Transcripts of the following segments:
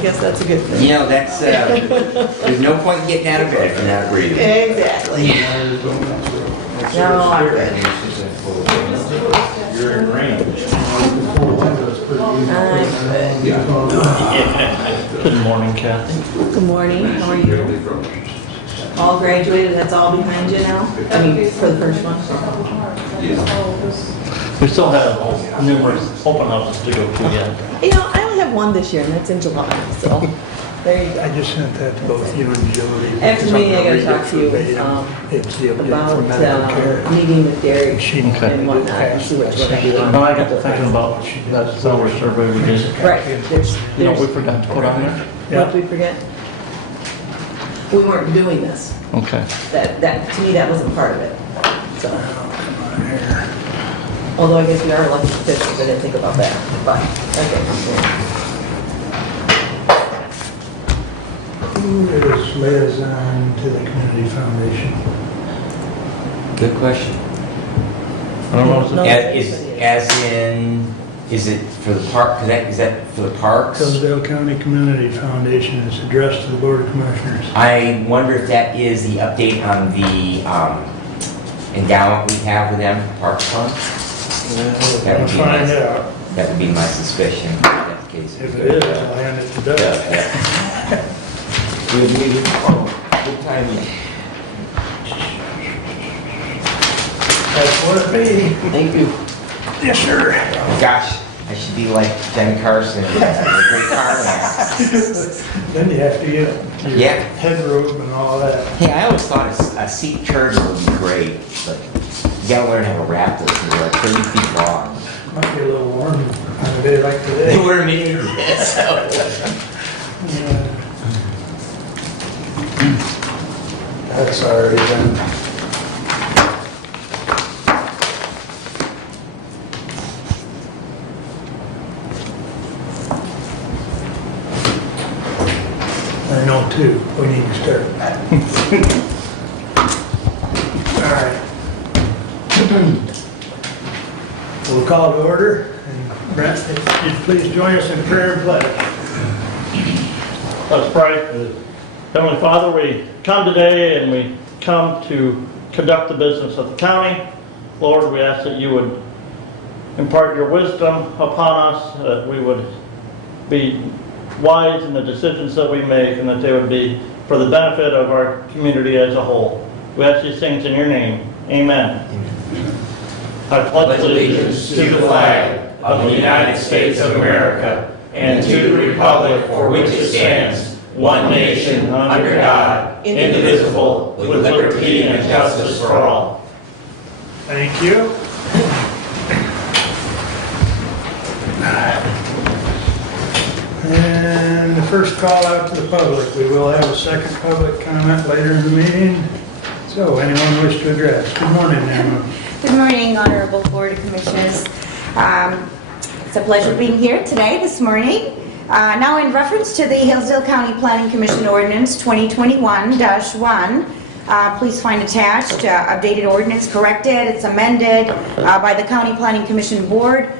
guess that's a good thing. You know, that's, there's no point in getting out of bed if you're not breathing. Exactly. No, I'm good. You're in range. Good morning, Kathy. Good morning, how are you? All graduated, that's all behind you now? I mean, for the first one? We still have numerous open houses to go to yet. You know, I only have one this year, and that's in July, so there you go. I just sent that to both you and Jody. After the meeting, I gotta talk to you, It's the update about for medical care. meeting with Derek She and whatnot, and see which one I do. Well, I got to thinking about that salary survey we did. Right, there's, You know, we forgot to put on there. what did we forget? We weren't doing this. Okay. That, to me, that wasn't part of it, so. Oh, come on here. Although I guess we are elected officials, I didn't think about that, but, okay. Who is liaison to the community foundation? Good question. I don't know. No. As in, is it for the park, is that for the parks? Hillsdale County Community Foundation is addressed to the Board of Commissioners. I wonder if that is the update on the endowment we have with them, Parks Fund? That I'll would be find my- out. That would be my suspicion, if that's the case. If it is, I'll hand it to Doug. Good timing. That's what it be. Thank you. Yes, sir. Gosh, I should be like Ben Carson, a great car man. Then you have to get your Yeah. headroom and all that. Hey, I always thought a seat turtle would be great, but you gotta learn how to wrap those, and they're like 30 feet long. Might be a little warm on a day like They today. were mini, so. That's already done. I know too, we need to start. All right. We'll call to order, and Brent, if you'd please join us in prayer and pledge. Let's pray. Heavenly Father, we come today and we come to conduct the business of the county. Lord, we ask that you would impart your wisdom upon us, that we would be wise in the decisions that we make, and that they would be for the benefit of our community as a whole. We ask these things in your name. Amen. I pledge allegiance to the flag of the United States of America and to the republic for which it stands, one nation, under God, indivisible, with liberty and justice for all. Thank you. And the first call out to the public. We will have a second public comment later in the meeting. So anyone wish to address? Good morning, Emma. Good morning, Honorable Board of Commissioners. It's a pleasure being here today, this morning. Now, in reference to the Hillsdale County Planning Commission Ordinance 2021-1, please find attached updated ordinance corrected. It's amended by the County Planning Commission Board,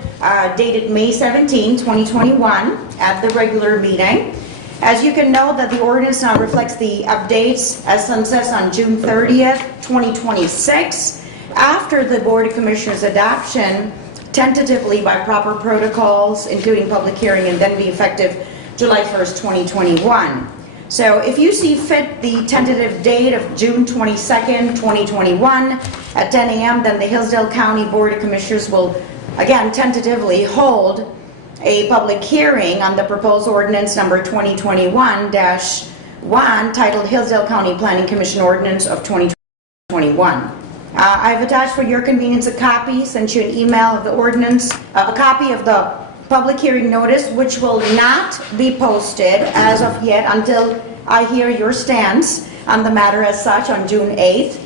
dated May 17, 2021, at the regular meeting. As you can know, that the ordinance now reflects the updates as sunsets on June 30th, 2026, after the Board of Commissioners adoption, tentatively by proper protocols, including public hearing, and then be effective July 1st, 2021. So if you see fit the tentative date of June 22nd, 2021 at 10 a.m., then the Hillsdale County Board of Commissioners will, again, tentatively hold a public hearing on the proposed ordinance number 2021-1 titled Hillsdale County Planning Commission Ordinance of 2021. I've attached for your convenience a copy, sent you an email of the ordinance, a copy of the public hearing notice, which will not be posted as of yet until I hear your stance on the matter as such on June 8th,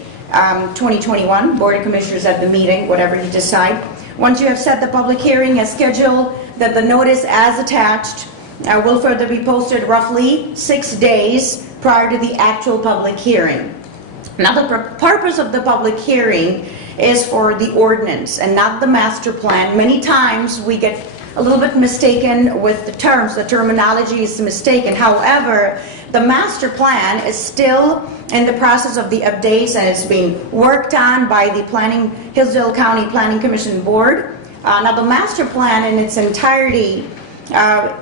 2021, Board of Commissioners at the meeting, whatever you decide. Once you have set the public hearing as scheduled, that the notice as attached will further be posted roughly 6 days prior to the actual public hearing. Now, the purpose of the public hearing is for the ordinance and not the master plan. Many times we get a little bit mistaken with the terms. The terminology is mistaken. However, the master plan is still in the process of the updates, and it's being worked on by the Hillsdale County Planning Commission Board. Now, the master plan in its entirety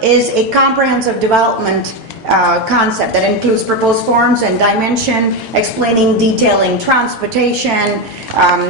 is a comprehensive development concept that includes proposed forms and dimension, explaining, detailing transportation.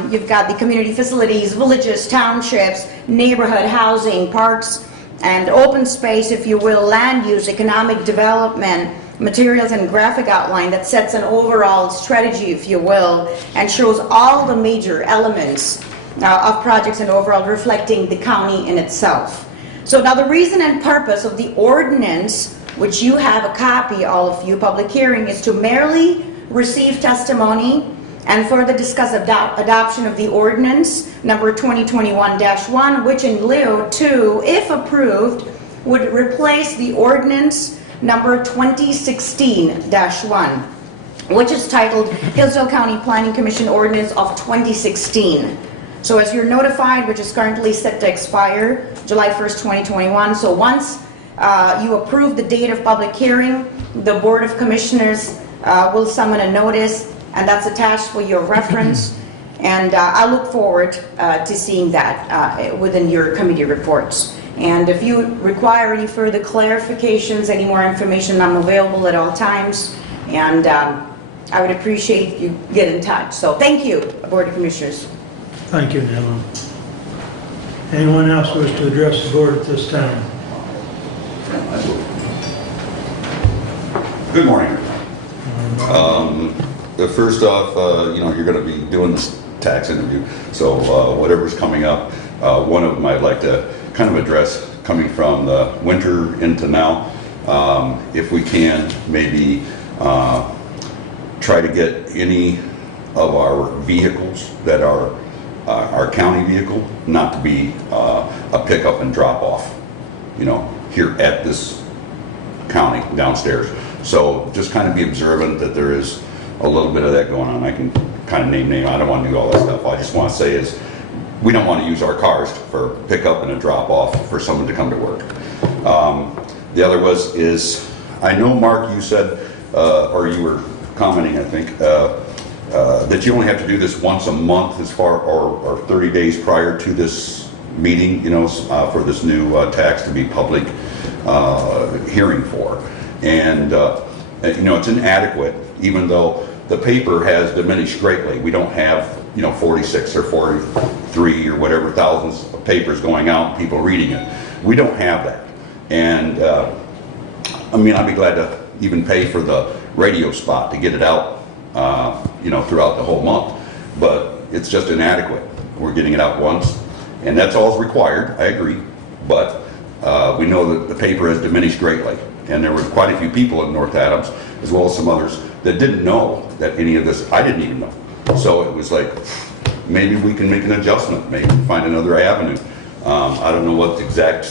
You've got the community facilities, villages, townships, neighborhood housing, parks, and open space, if you will, land use, economic development, materials and graphic outline that sets an overall strategy, if you will, and shows all the major elements of projects and overall reflecting the county in itself. So now the reason and purpose of the ordinance, which you have a copy, all of you, public hearing, is to merely receive testimony and further discuss adoption of the ordinance number 2021-1, which in lieu to, if approved, would replace the ordinance number 2016-1, which is titled Hillsdale County Planning Commission Ordinance of 2016. So as you're notified, which is currently set to expire July 1st, 2021. So once you approve the date of public hearing, the Board of Commissioners will summon a notice, and that's attached for your reference. And I look forward to seeing that within your committee reports. And if you require any further clarifications, any more information, I'm available at all times. And I would appreciate if you get in touch. So thank you, Board of Commissioners. Thank you, Nella. Anyone else wish to address the board at this time? Good morning. First off, you're going to be doing this tax interview, so whatever's coming up, one of them I'd like to kind of address coming from the winter into now. If we can, maybe try to get any of our vehicles that are our county vehicle not to be a pickup and drop off, here at this county downstairs. So just kind of be observant that there is a little bit of that going on. I can kind of name, I don't want to do all that stuff. I just want to say is we don't want to use our cars for pickup and a drop off for someone to come to work. The other is I know, Mark, you said, or you were commenting, I think, that you only have to do this once a month as far, or 30 days prior to this meeting, for this new tax to be public hearing for. And, it's inadequate, even though the paper has diminished greatly. We don't have, 46 or 43 or whatever thousands of papers going out, people reading it. We don't have that. And, I'd be glad to even pay for the radio spot to get it out, throughout the whole month. But it's just inadequate. We're getting it out once, and that's all required, I agree. But we know that the paper has diminished greatly. And there were quite a few people in North Adams, as well as some others, that didn't know that any of this, I didn't even know. So it was like, maybe we can make an adjustment, maybe find another avenue. I don't know what the exact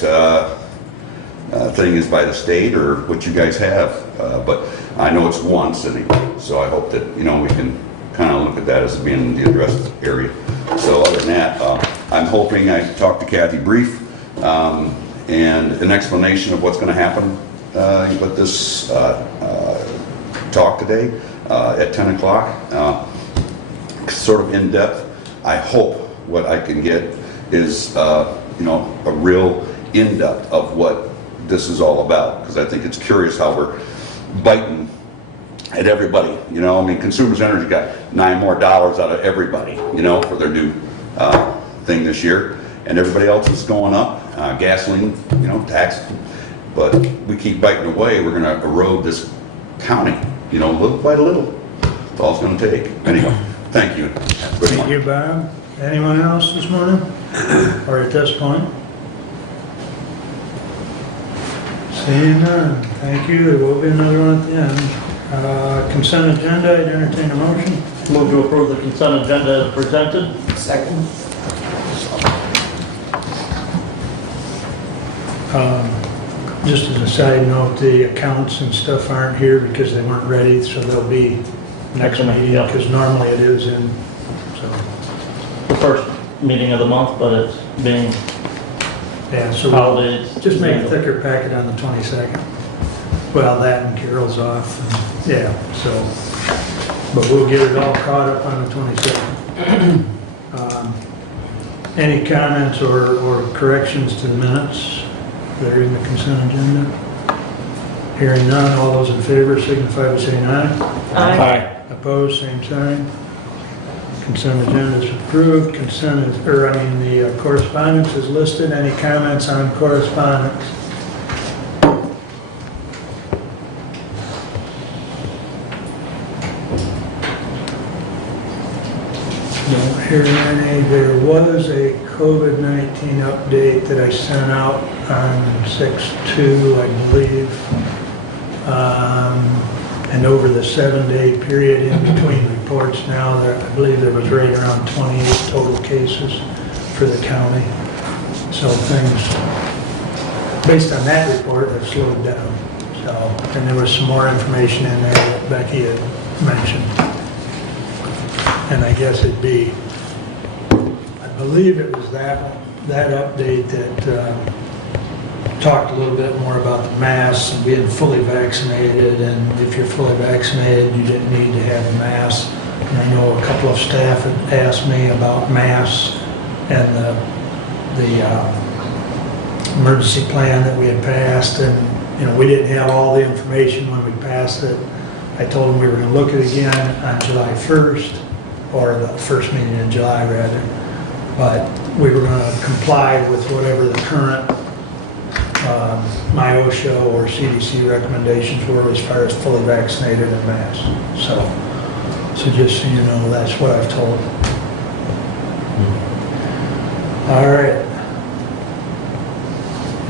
thing is by the state or what you guys have, but I know it's once anyway. So I hope that, we can kind of look at that as being the address area. So other than that, I'm hoping I talked to Kathy Brief, and an explanation of what's going to happen with this talk today at 10 o'clock, sort of in depth. I hope what I can get is, a real in depth of what this is all about, because I think it's curious how we're biting at everybody. Consumers Energy got $9 more out of everybody, for their new thing this year, and everybody else is going up. Gasoline, tax. But we keep biting away, we're going to erode this county, little by little. That's all it's going to take. Anyway, thank you. Thank you, Bob. Anyone else this morning? Or at this point? Seeing none. Thank you. There will be another one at the end. Consent agenda, I'd entertain a motion. Move to approve the consent agenda as presented. Second. Just as a side note, the accounts and stuff aren't here because they weren't ready, so they'll be next meeting, Yep. because normally it is in, so. The first meeting of the month, but it's being Yeah, so holidays. just make a thicker packet on the 22nd. Well, that and Carol's off, and, yeah, so, but we'll get it all caught up on the 22nd. Any comments or corrections to the minutes that are in the consent agenda? Hearing none, all those in favor signify by saying aye. Aye. Opposed, same sign. Consent agenda is approved. The correspondence is listed. Any comments on correspondence? Don't hear any. There was a COVID-19 update that I sent out on 6/2, I believe. And over the 7-day period in between reports now, I believe there was right around 28 total cases for the county. So things, based on that report, have slowed down. So, and there was some more information in there that Becky had mentioned. And I guess it'd be, I believe it was that update that talked a little bit more about the masks and being fully vaccinated, and if you're fully vaccinated, you didn't need to have a mask. And I know a couple of staff had asked me about masks and the emergency plan that we had passed, and we didn't have all the information when we passed it. I told them we were going to look at it again on July 1st, or the first meeting in July rather, but we were going to comply with whatever the current my OSHA or CDC recommendations were as far as fully vaccinated and masked. So just so you know, that's what I've told. All right.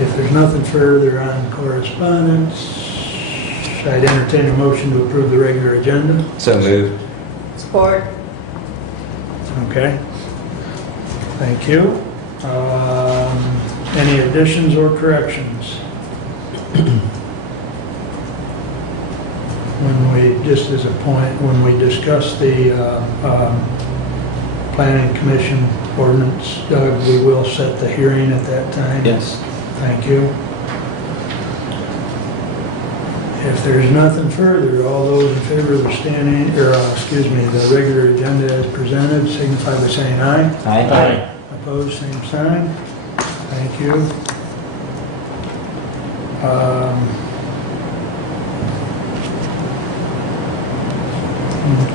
If there's nothing further on correspondence, I'd entertain a motion to approve the regular agenda. So moved. Support. Okay. Thank you. Any additions or corrections? Just as a point, when we discussed the Planning Commission ordinance, Doug, we will set the hearing at that time? Yes. Thank you. If there's nothing further, all those in favor of the the regular agenda as presented, signify by saying aye. Aye. Opposed, same sign. Thank you.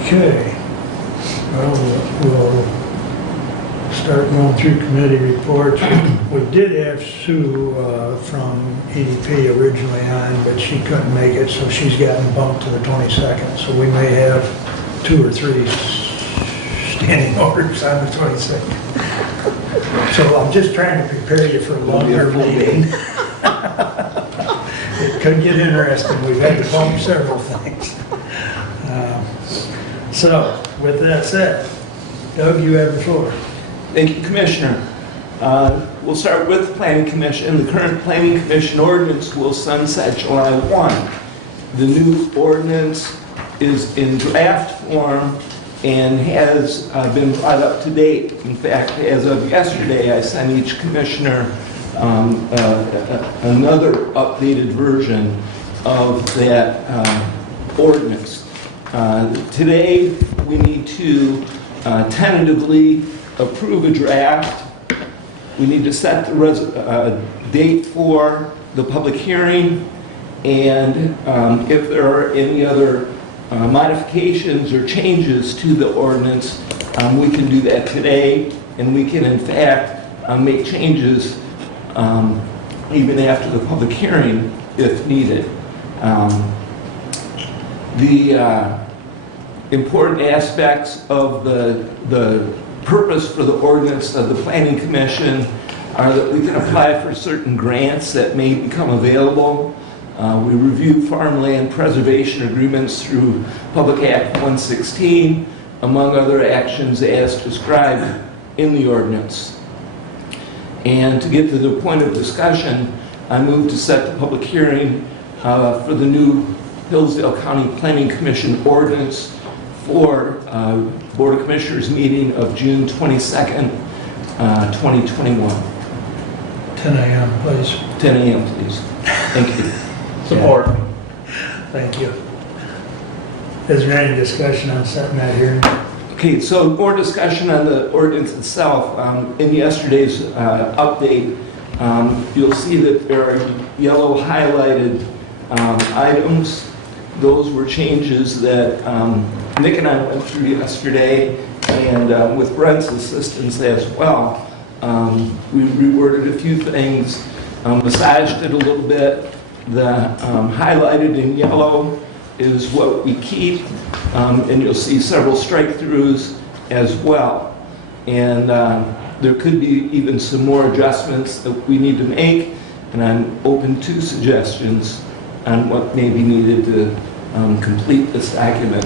Okay. Well, we'll start going through committee reports. We did have Sue from EDP originally on, but she couldn't make it, so she's gotten bumped to the 22nd. So we may have 2 or 3 standing orders on the 22nd. So I'm just trying to prepare you for a longer meeting. It could get interesting. We've had to bump several things. So with that said, Doug, you have the floor. Thank you, Commissioner. We'll start with the Planning Commission. The current Planning Commission ordinance will sunset July 1. The new ordinance is in draft form and has been brought up to date. In fact, as of yesterday, I sent each commissioner another updated version of that ordinance. Today, we need to tentatively approve a draft. We need to set the date for the public hearing, and if there are any other modifications or changes to the ordinance, we can do that today, and we can in fact make changes even after the public hearing if needed. The important aspects of the purpose for the ordinance of the Planning Commission are that we can apply for certain grants that may become available. We review farmland preservation agreements through Public Act 116, among other actions as described in the ordinance. And to get to the point of discussion, I move to set the public hearing for the new Hillsdale County Planning Commission ordinance for Board of Commissioners meeting of June 22nd, 2021. 10 a.m., please. 10 a.m., please. Thank you. Support. Thank you. Is there any discussion on setting that hearing? Okay, so more discussion on the ordinance itself. In yesterday's update, you'll see that there are yellow highlighted items. Those were changes that Nick and I went through yesterday, and with Brent's assistance as well. We reworded a few things, massaged it a little bit. The highlighted in yellow is what we keep, and you'll see several strike-throughs as well. And there could be even some more adjustments that we need to make, and I'm open to suggestions on what may be needed to complete this document.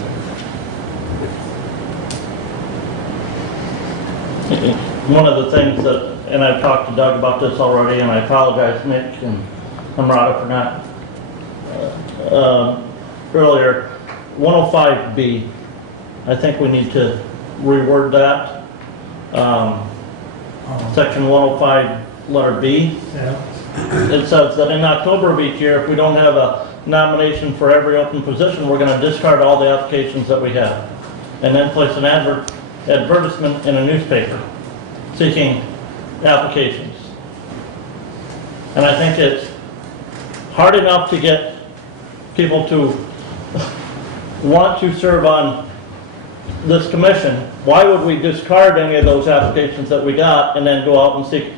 One of the things that, and I've talked to Doug about this already, and I apologize, Nick and Amrata, for not earlier, 105B, I think we need to reword that. Section 105, letter B. Yeah. It says that in October of each year, if we don't have a nomination for every open position, we're going to discard all the applications that we have, and then place an advertisement in a newspaper seeking applications. And I think it's hard enough to get people to want to serve on this commission. Why would we discard any of those applications that we got and then go out and seek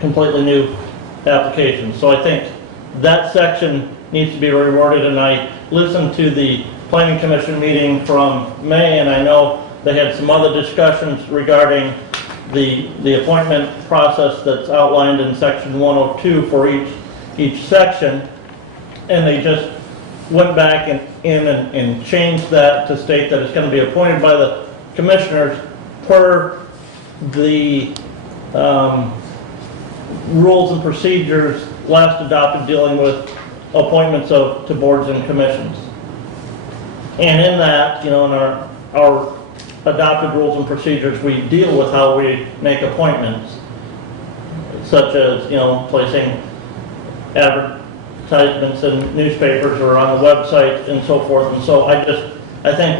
completely new applications? So I think that section needs to be reworded, and I listened to the planning commission meeting from May, and I know they had some other discussions regarding the appointment process that's outlined in section 102 for each section, and they just went back and changed that to state that it's going to be appointed by the commissioners per the rules and procedures last adopted dealing with appointments to boards and commissions. And in that, in our adopted rules and procedures, we deal with how we make appointments, such as, placing advertisements in newspapers or on the website and so forth. And so I think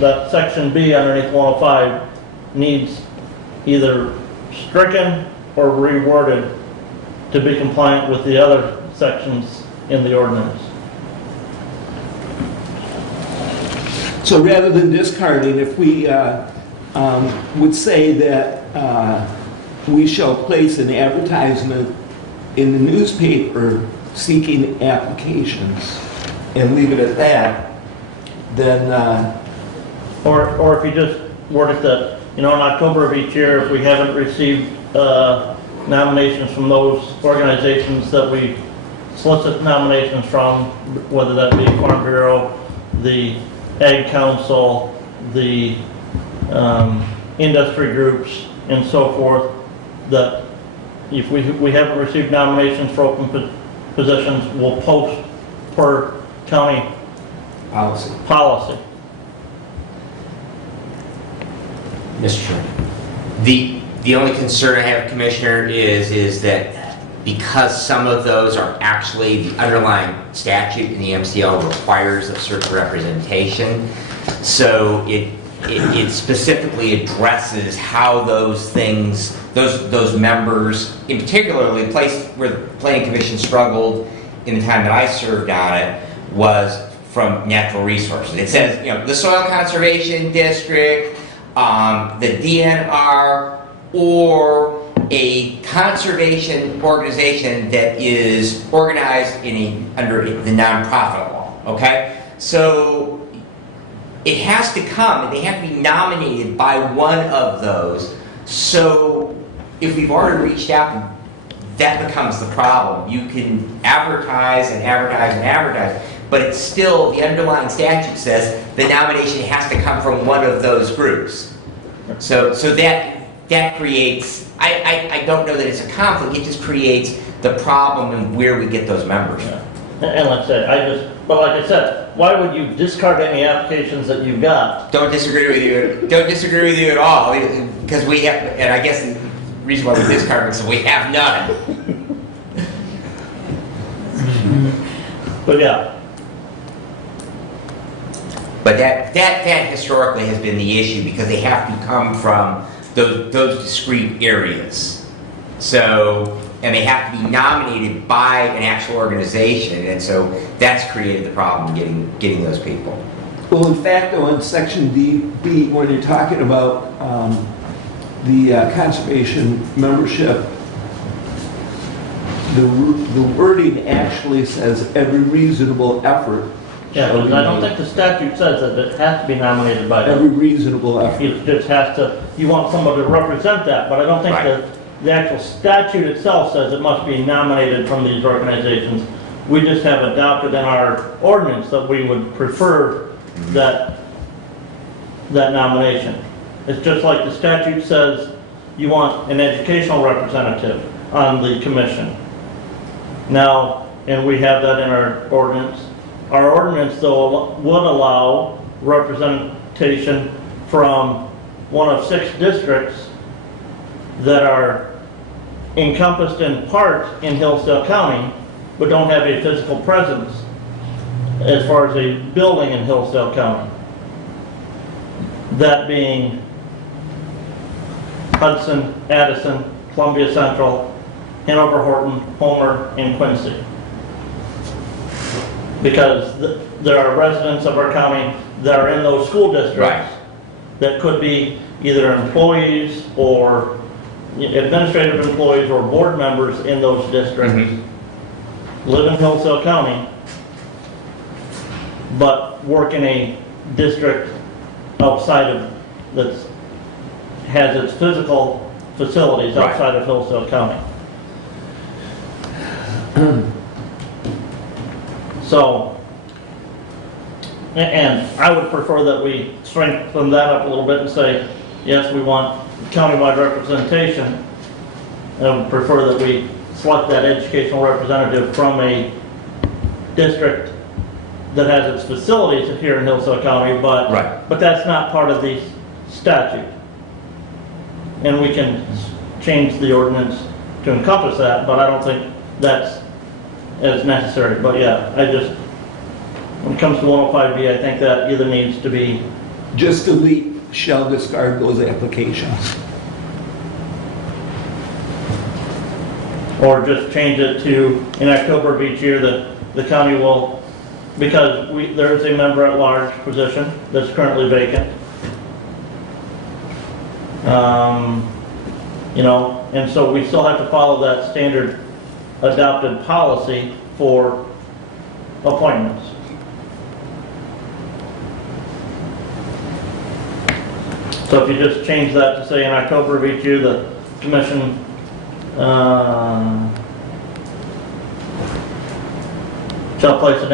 that section B underneath 105 needs either stricken or reworded to be compliant with the other sections in the ordinance. So rather than discarding, if we would say that we shall place an advertisement in the newspaper seeking applications and leave it at that, then... Or if you just word it that, in October of each year, if we haven't received nominations from those organizations that we solicit nominations from, whether that be Farm Bureau, the Ag Council, the industry groups, and so forth, that if we haven't received nominations for open positions, we'll post per county policy. Mr. Chairman, the only concern I have, Commissioner, is that because some of those are actually the underlying statute in the MCL requires a certain representation, so it specifically addresses how those things, those members, in particularly the place where the Planning Commission struggled in the time that I served on it was from natural resources. It says, the Soil Conservation District, the DNR, or a conservation organization that is organized under the nonprofit law, okay? So it has to come, and they have to be nominated by one of those. So if we've already reached out, that becomes the problem. You can advertise and advertise and advertise, but it's still, the underlying statute says the nomination has to come from one of those groups. So that creates, I don't know that it's a conflict, it just creates the problem and where we get those members. Yeah. And like I said, why would you discard any applications that you've got? Don't disagree with you at all, because we have, and I guess reason why we discard it, so we have none. But yeah, But that historically has been the issue, because they have to come from those discrete areas. So, and they have to be nominated by an actual organization, and so that's created the problem getting those people. Well, in fact, though, in section B, when you're talking about the conservation membership, the wording actually says every reasonable effort. yeah, shall because be I don't made. think the statute says that it has to be nominated by Every them. reasonable effort. It just has to, you want somebody to represent that, but I don't think Right. that the actual statute itself says it must be nominated from these organizations. We just have adopted in our ordinance that we would prefer that nomination. It's just like the statute says you want an educational representative on the commission. Now, and we have that in our ordinance. Our ordinance, though, would allow representation from one of 6 districts that are encompassed in part in Hillsdale County, but don't have a physical presence as far as a building in Hillsdale County. That being Hudson, Addison, Columbia Central, Hanover, Horton, Homer, and Quincy. Because there are residents of our county that are in those school districts Right. that could be either employees or administrative employees or board members in those districts, live in Hillsdale County, but work in a district outside of, that has its physical facilities Right. outside of Hillsdale County. So, and I would prefer that we strengthen that up a little bit and say, yes, we want countywide representation. I would prefer that we select that educational representative from a district that has its facilities here in Hillsdale County, but Right. but that's not part of the statute. And we can change the ordinance to encompass that, but I don't think that's as necessary. But yeah, when it comes to 105B, I think that either needs to be, Just delete shall discard those applications. or just change it to, in October of each year, that the county will, because there is a member at large position that's currently vacant. And so we still have to follow that standard adopted policy for appointments. So if you just change that to say in October of each year, the commission shall place an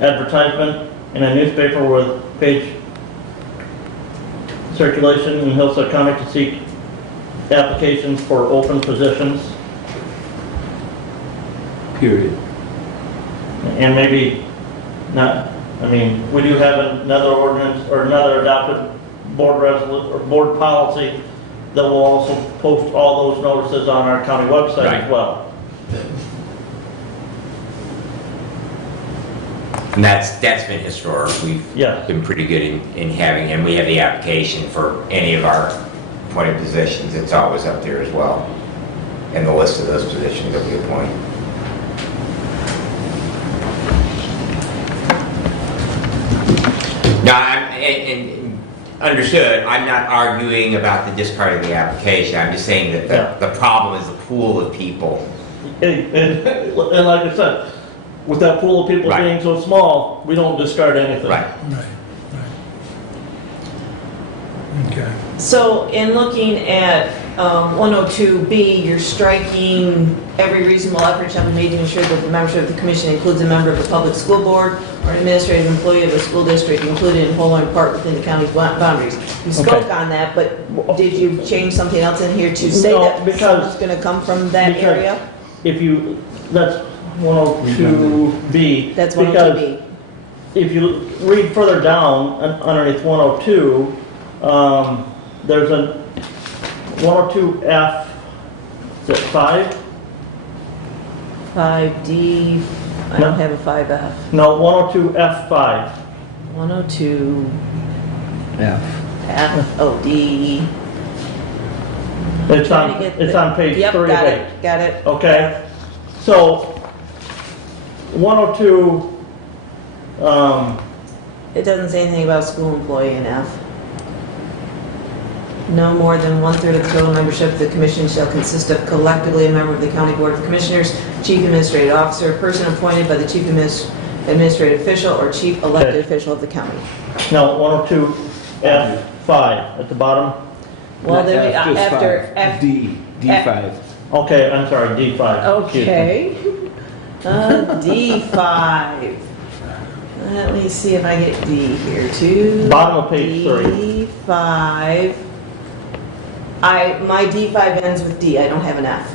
advertisement in a newspaper with page circulation in Hillsdale County to seek applications for open positions. Period. And maybe not, we do have another ordinance or another adopted board policy that will also post all those notices on our county website Right. as well. And that's been historic. We've Yeah. been pretty good in having, and we have the application for any of our appointed positions. It's always up there as well, and the list of those positions that we appoint. Now, and understood, I'm not arguing about the discarding the application. I'm just saying that Yeah. the problem is the pool of people. And like I said, with that pool of people Right. being so small, we don't discard anything. Right. Right. Okay. So in looking at 102B, you're striking every reasonable effort shall be made to ensure that the membership of the commission includes a member of the public school board or an administrative employee of a school district included in whole or in part within the county's boundaries. You spoke Okay. on that, but did you change something else in here to say No, that because- someone's going to come from that because- area? That's 102B. That's because 102B. If you read further down underneath 102, there's 102F, is it 5? 5D, I don't have a 5F. No, 102F5. 102 F. F, O, D. It's Trying on, to get it's the- on page 3 Yep, of got 8. it, got it. Okay, so 102, It doesn't say anything about school employee in F. No more than 1/3 of the total membership of the commission shall consist of collectively a member of the county board of commissioners, chief administrative officer, person appointed by the chief administrative official or chief elected Okay. official of the county. no, 102F5 at the bottom. Well, Not then we, F, just after five. F. D, D5. Okay, I'm sorry, D5. excuse me. Okay. D5. Let me see if I get D here too. Bottom of page 3. D5. My D5 ends with D, I don't have an F.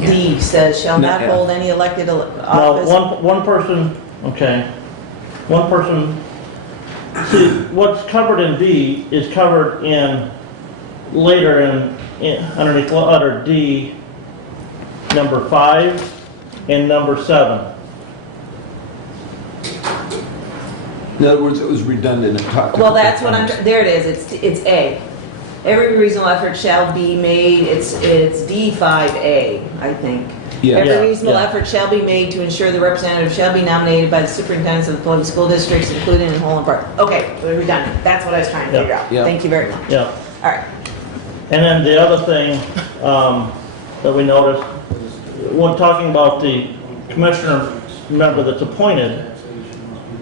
D says shall Not not F. hold any elected Now, office. one person, okay, one person, see, what's covered in D is covered in, later in underneath letter D, number 5 and number 7. In other words, it was redundant. It talked Well, about that's what I'm, times. there it is, it's A. Every reasonable effort shall be made, it's D5A, I think. Yeah. Yeah, Every reasonable yeah. effort shall be made to ensure the representative shall be nominated by the superintendents of the public school districts, including in whole and part. Okay, we're done. That's what I was trying to Yeah, figure out. yeah. Thank you very much. Yeah. All right. And then the other thing that we noticed, when talking about the commissioner member that's appointed,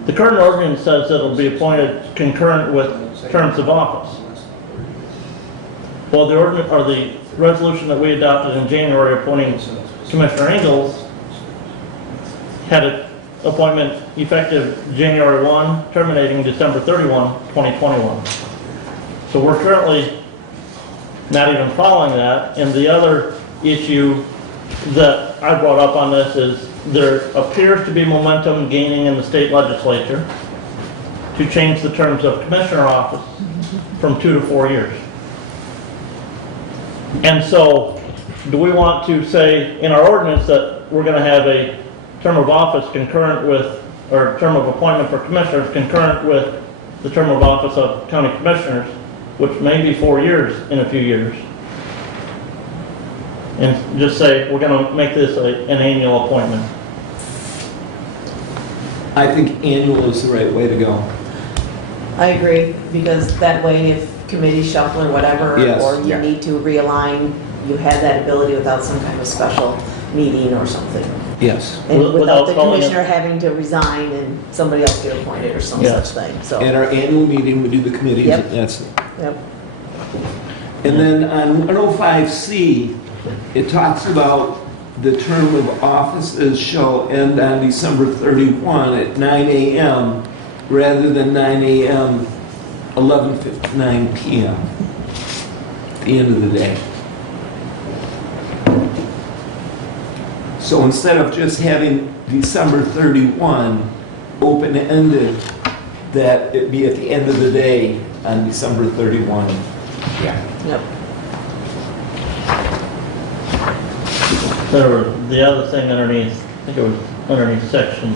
the current ordinance says that it'll be appointed concurrent with terms of office. Well, the ordinance, or the resolution that we adopted in January appointing Commissioner Ingles had an appointment effective January 1, terminating December 31, 2021. So we're currently not even following that. And the other issue that I brought up on this is there appears to be momentum gaining in the state legislature to change the terms of commissioner office from 2 to 4 years. And so, do we want to say in our ordinance that we're going to have a term of office concurrent with, or term of appointment for commissioners concurrent with the term of office of county commissioners, which may be 4 years in a few years? And just say, we're going to make this an annual appointment. I think annual is the right way to go. I agree, because that way if committees shuffle or whatever, Yes. or you Yeah. need to realign, you have that ability without some kind of special meeting or something. Yes. And Without without the calling it- commissioner having to resign and somebody else get appointed or some Yeah. such thing, so. At our annual meeting, we do the committees. Yep. That's, Yep. and then on 105C, it talks about the term of offices shall end on December 31 at 9 a.m. rather than 9 a.m., 11:59 p.m. at the end of the day. So instead of just having December 31 open-ended, that it be at the end of the day on December 31. Yeah. Yep. The other thing underneath, I think it was underneath section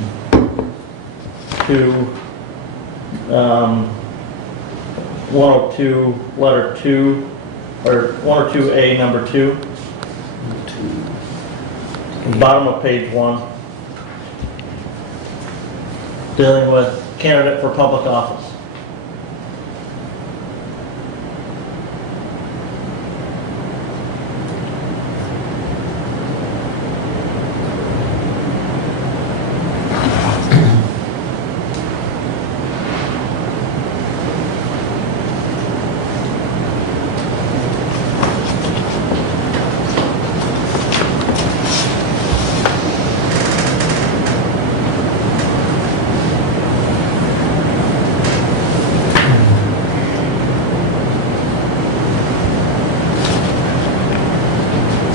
2, 102, letter 2, or 102A, number 2, bottom of page 1, dealing with candidate for public office.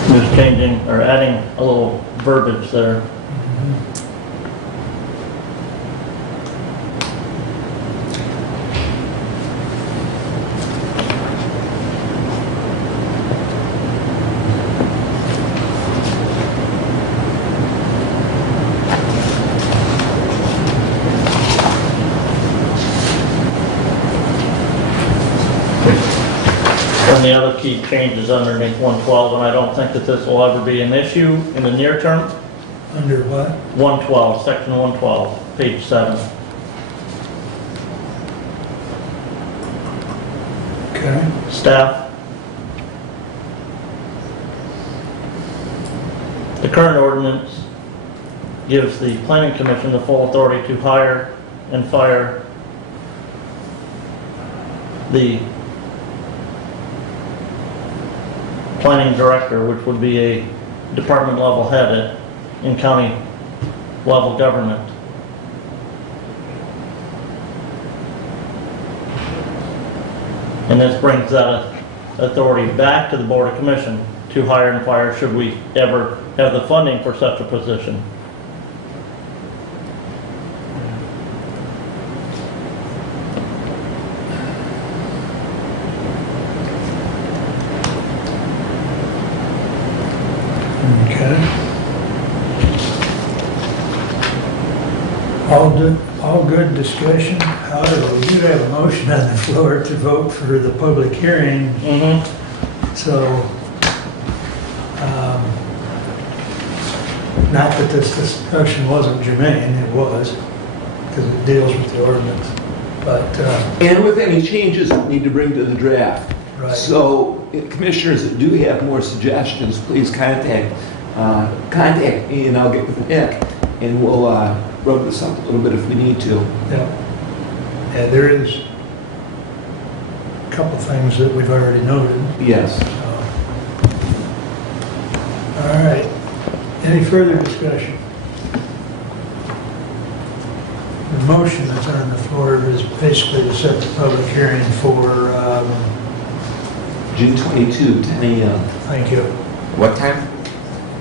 Just changing, or adding a little verbiage there. And the other key changes underneath 112, and I don't think that this will ever be an issue in the near term. Under what? 112, section 112, page 7. Okay. Staff. The current ordinance gives the planning commission the full authority to hire and fire the planning director, which would be a department level head in county level government. And this brings that authority back to the Board of Commission to hire and fire should we ever have the funding for such a position. Okay. All good discussion. However, we do have a motion on the floor to vote for the public hearing. So, not that this discussion wasn't germane, it was, because it deals with the ordinance. But, And with any changes we need to bring to the draft. right. So commissioners that do have more suggestions, please contact me and I'll get with Nick and we'll rub this up a little bit if we need to. Yeah. And there is a couple things that we've already noted. Yes. All right. Any further discussion? The motion that's on the floor is basically to set the public hearing for, June 22, 10 a.m. thank you, What time?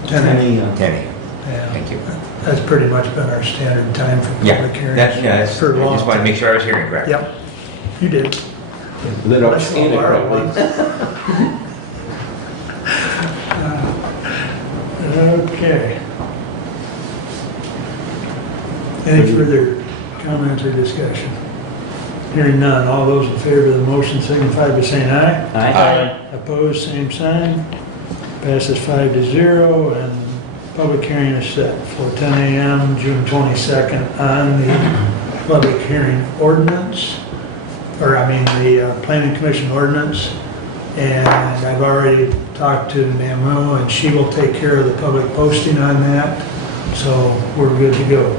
10 a.m. 10 a.m. Yeah. Thank you. That's pretty much been our standard time for Yeah, public hearings. that's, For a I long just want to make sure I was hearing correct. Yep, you did. Lit up Unless you standard borrow probably. one. Okay. Any further comments or discussion? Hearing none, all those in favor of the motion signify by saying aye. Aye. Opposed, same sign. Passes 5-0, and public hearing is set for 10 a.m., June 22nd, on the public hearing ordinance, the planning commission ordinance. And I've already talked to Namu, and she will take care of the public posting on that, so we're good to go.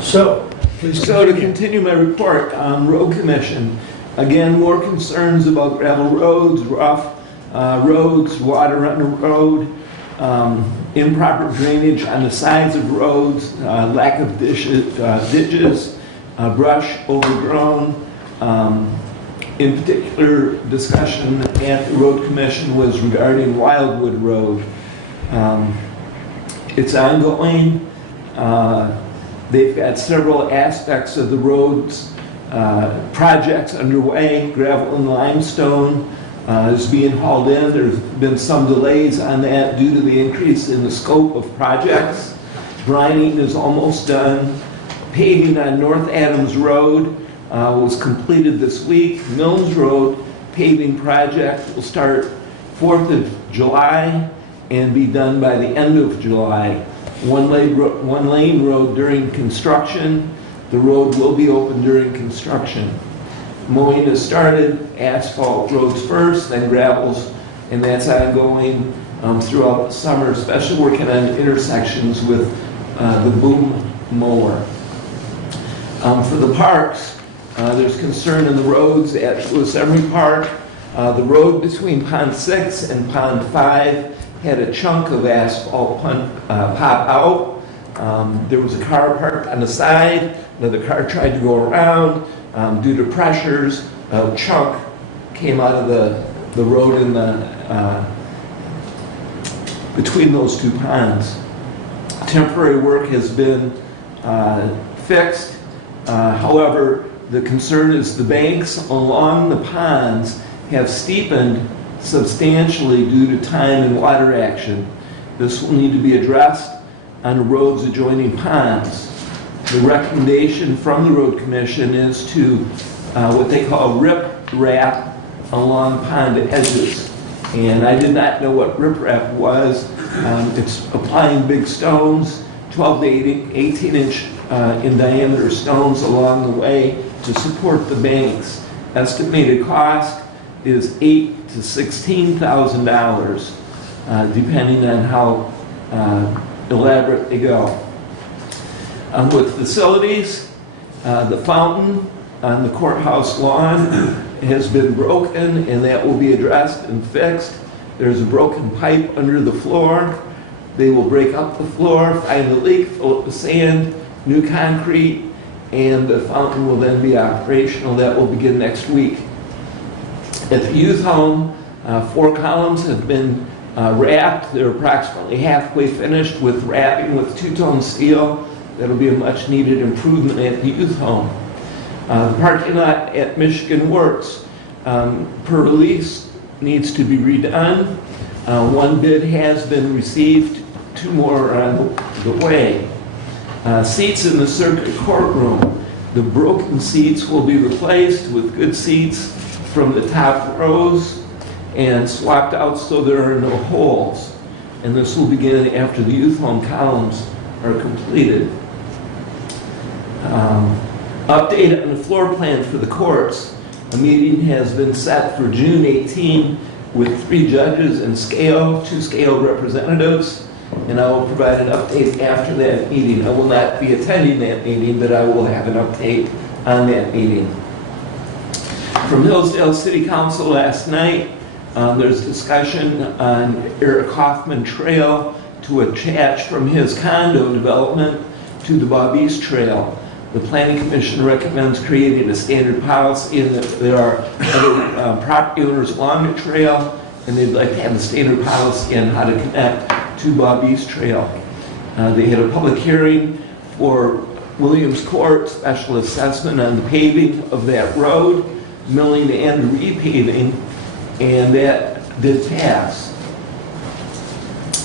So, please So to continue. continue my report on road commission, again, more concerns about gravel roads, rough roads, water on the road, improper drainage on the sides of roads, lack of ditches, brush overgrown. In particular, discussion at the road commission was regarding Wildwood Road. It's ongoing. They've got several aspects of the roads, projects underway. Gravel and limestone is being hauled in. There's been some delays on that due to the increase in the scope of projects. Brining is almost done. Paving on North Adams Road was completed this week. Mills Road paving project will start 4th of July and be done by the end of July. One lane road during construction. The road will be open during construction. Mowing has started, asphalt roads first, then gravels, and that's ongoing throughout the summer, especially working on intersections with the boom mower. For the parks, there's concern in the roads at Lewis Emery Park. The road between Pond 6 and Pond 5 had a chunk of asphalt pop out. There was a car parked on the side. Another car tried to go around. Due to pressures, a chunk came out of the road in between those two ponds. Temporary work has been fixed. However, the concern is the banks along the ponds have steepened substantially due to time and water action. This will need to be addressed on the roads adjoining ponds. The recommendation from the Road Commission is to what they call rip wrap along pond edges. And I did not know what riprap was. It's applying big stones, 12 to 18-inch in diameter stones along the way to support the banks. Estimated cost is $8,000 to $16,000, depending on how elaborate they go. With facilities, the fountain on the courthouse lawn has been broken, and that will be addressed and fixed. There's a broken pipe under the floor. They will break up the floor, find the leak, fill it with sand, new concrete, and the fountain will then be operational. That will begin next week. At the youth home, 4 columns have been wrapped. They're approximately halfway finished with wrapping with two-tone steel. That'll be a much-needed improvement at the youth home. The parking lot at Michigan Works, per release, needs to be redone. 1 bid has been received, 2 more are on the way. Seats in the circuit courtroom. The broken seats will be replaced with good seats from the top rows and swapped out so there are no holes. And this will begin after the youth home columns are completed. Update on the floor plan for the courts. A meeting has been set for June 18 with 3 judges and 2 scale representatives, and I will provide an update after that meeting. I will not be attending that meeting, but I will have an update on that meeting. From Hillsdale City Council last night, there's discussion on Eric Hoffman Trail to attach from his condo development to the Bob East Trail. The Planning Commission recommends creating a standard policy, and that there are other property owners along the trail, and they'd like to have a standard policy on how to connect to Bob East Trail. They had a public hearing for Williams Court special assessment on the paving of that road, milling and repaving, and that did pass.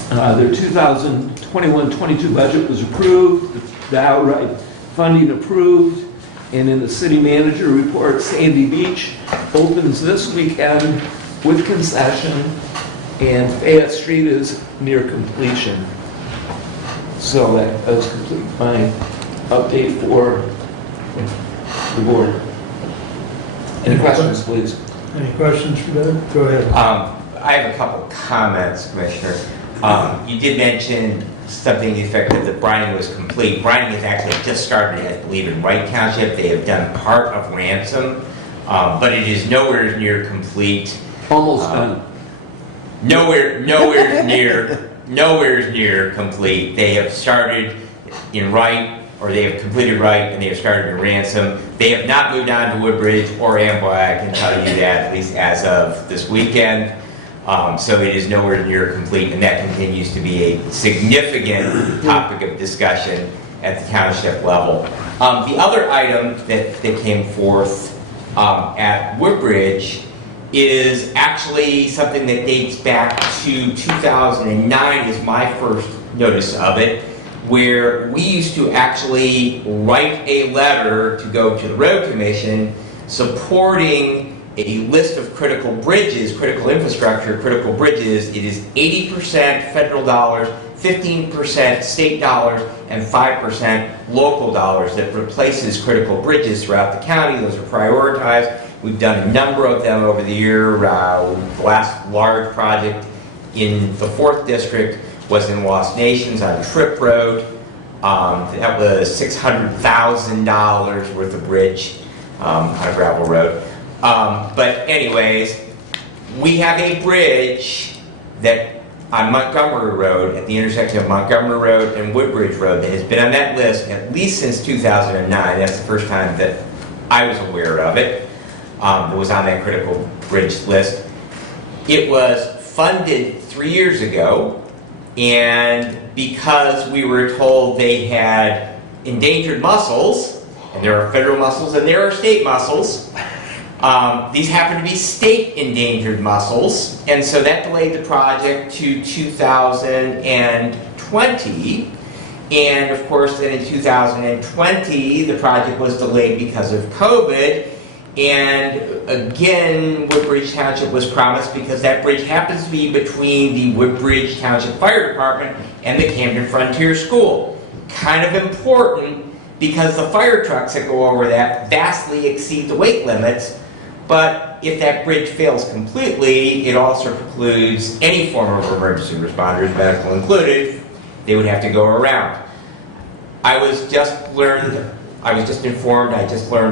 Their 2021-22 budget was approved, the outright funding approved, and in the city manager report, Sandy Beach opens this weekend with concession, and Fayette Street is near completion. So that does complete my update for the board. Any questions, please? Any questions for Doug? Go ahead. I have a couple comments, Commissioner. You did mention something to the effect that Brian was complete. Brian has actually just started, I believe, in Wright Township. They have done part of Ransom, but it is nowhere near complete. Almost done. Nowhere near complete. They have started in Wright, or they have completed Wright, and they have started in Ransom. They have not moved on to Woodbridge or Amboy, I can tell you that, at least as of this weekend. So it is nowhere near complete, and that continues to be a significant topic of discussion at the township level. The other item that came forth at Woodbridge is actually something that dates back to 2009 is my first notice of it, where we used to actually write a letter to go to the road commission supporting a list of critical bridges, critical infrastructure, critical bridges. It is 80% federal dollars, 15% state dollars, and 5% local dollars that replaces critical bridges throughout the county. Those are prioritized. We've done a number of them over the year. The last large project in the 4th district was in Lost Nations on Tripp Road. That was $600,000 worth of bridge on a gravel road. But anyways, we have a bridge that on Montgomery Road, at the intersection of Montgomery Road and Woodbridge Road, that has been on that list at least since 2009. That's the first time that I was aware of it. It was on that critical bridge list. It was funded 3 years ago, and because we were told they had endangered mussels, and there are federal mussels and there are state mussels, these happen to be state endangered mussels, and so that delayed the project to 2020. And of course, then in 2020, the project was delayed because of COVID. And again, Woodbridge Township was promised because that bridge happens to be between the Woodbridge Township Fire Department and the Camden Frontier School. Kind of important because the fire trucks that go over that vastly exceed the weight limits, but if that bridge fails completely, it also precludes any form of emergency responders, medical included. They would have to go around. I just learned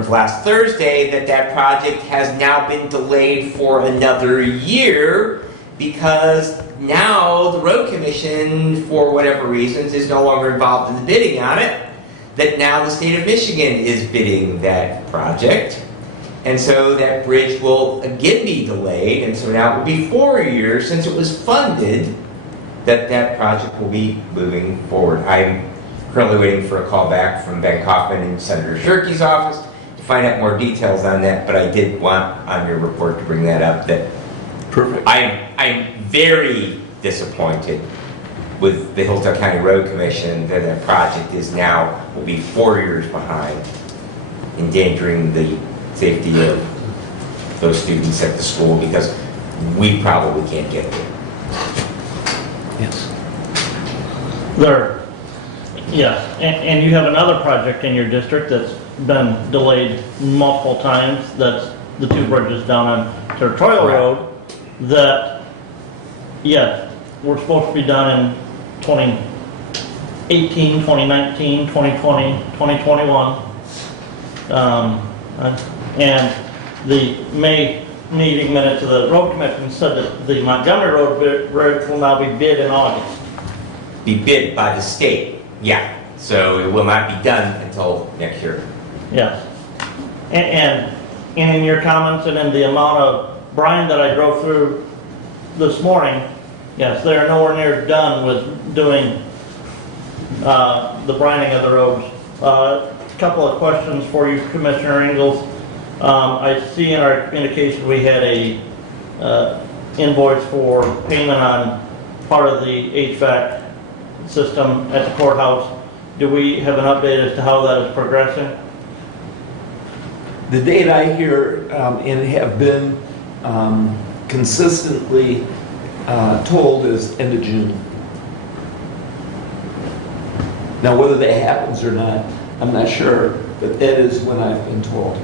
last Thursday that that project has now been delayed for another year because now the road commission, for whatever reasons, is no longer involved in the bidding on it. That now the state of Michigan is bidding that project. And so that bridge will again be delayed, and so now it will be 4 years since it was funded that that project will be moving forward. I'm currently waiting for a call back from Ben Kaufman in Senator Shirkey's office to find out more details on that, but I did want on your report to bring that up, that Perfect. I'm very disappointed with the Hillsdale County Road Commission that that project is now, will be 4 years behind, endangering the safety of those students at the school because we probably can't get there. Yes. Yes, and you have another project in your district that's been delayed multiple times. That's the two bridges down on Territorial Right. Road that, yes, we're supposed to be done in 2018, 2019, 2020, 2021. And the May meeting minutes of the road commission said that the Montgomery Road bridge will now be bid in August. Be bid by the state, yeah. So it will not be done until next year. Yes. And in your comments and in the amount of brine that I drove through this morning, yes, they are nowhere near done with doing the brining of the roads. A couple of questions for you, Commissioner Ingalls. I see in our indication we had a invoice for payment on part of the HVAC system at the courthouse. Do we have an update as to how that is progressing? The date I hear and have been consistently told is end of June. Now, whether that happens or not, I'm not sure, but that is when I've been told,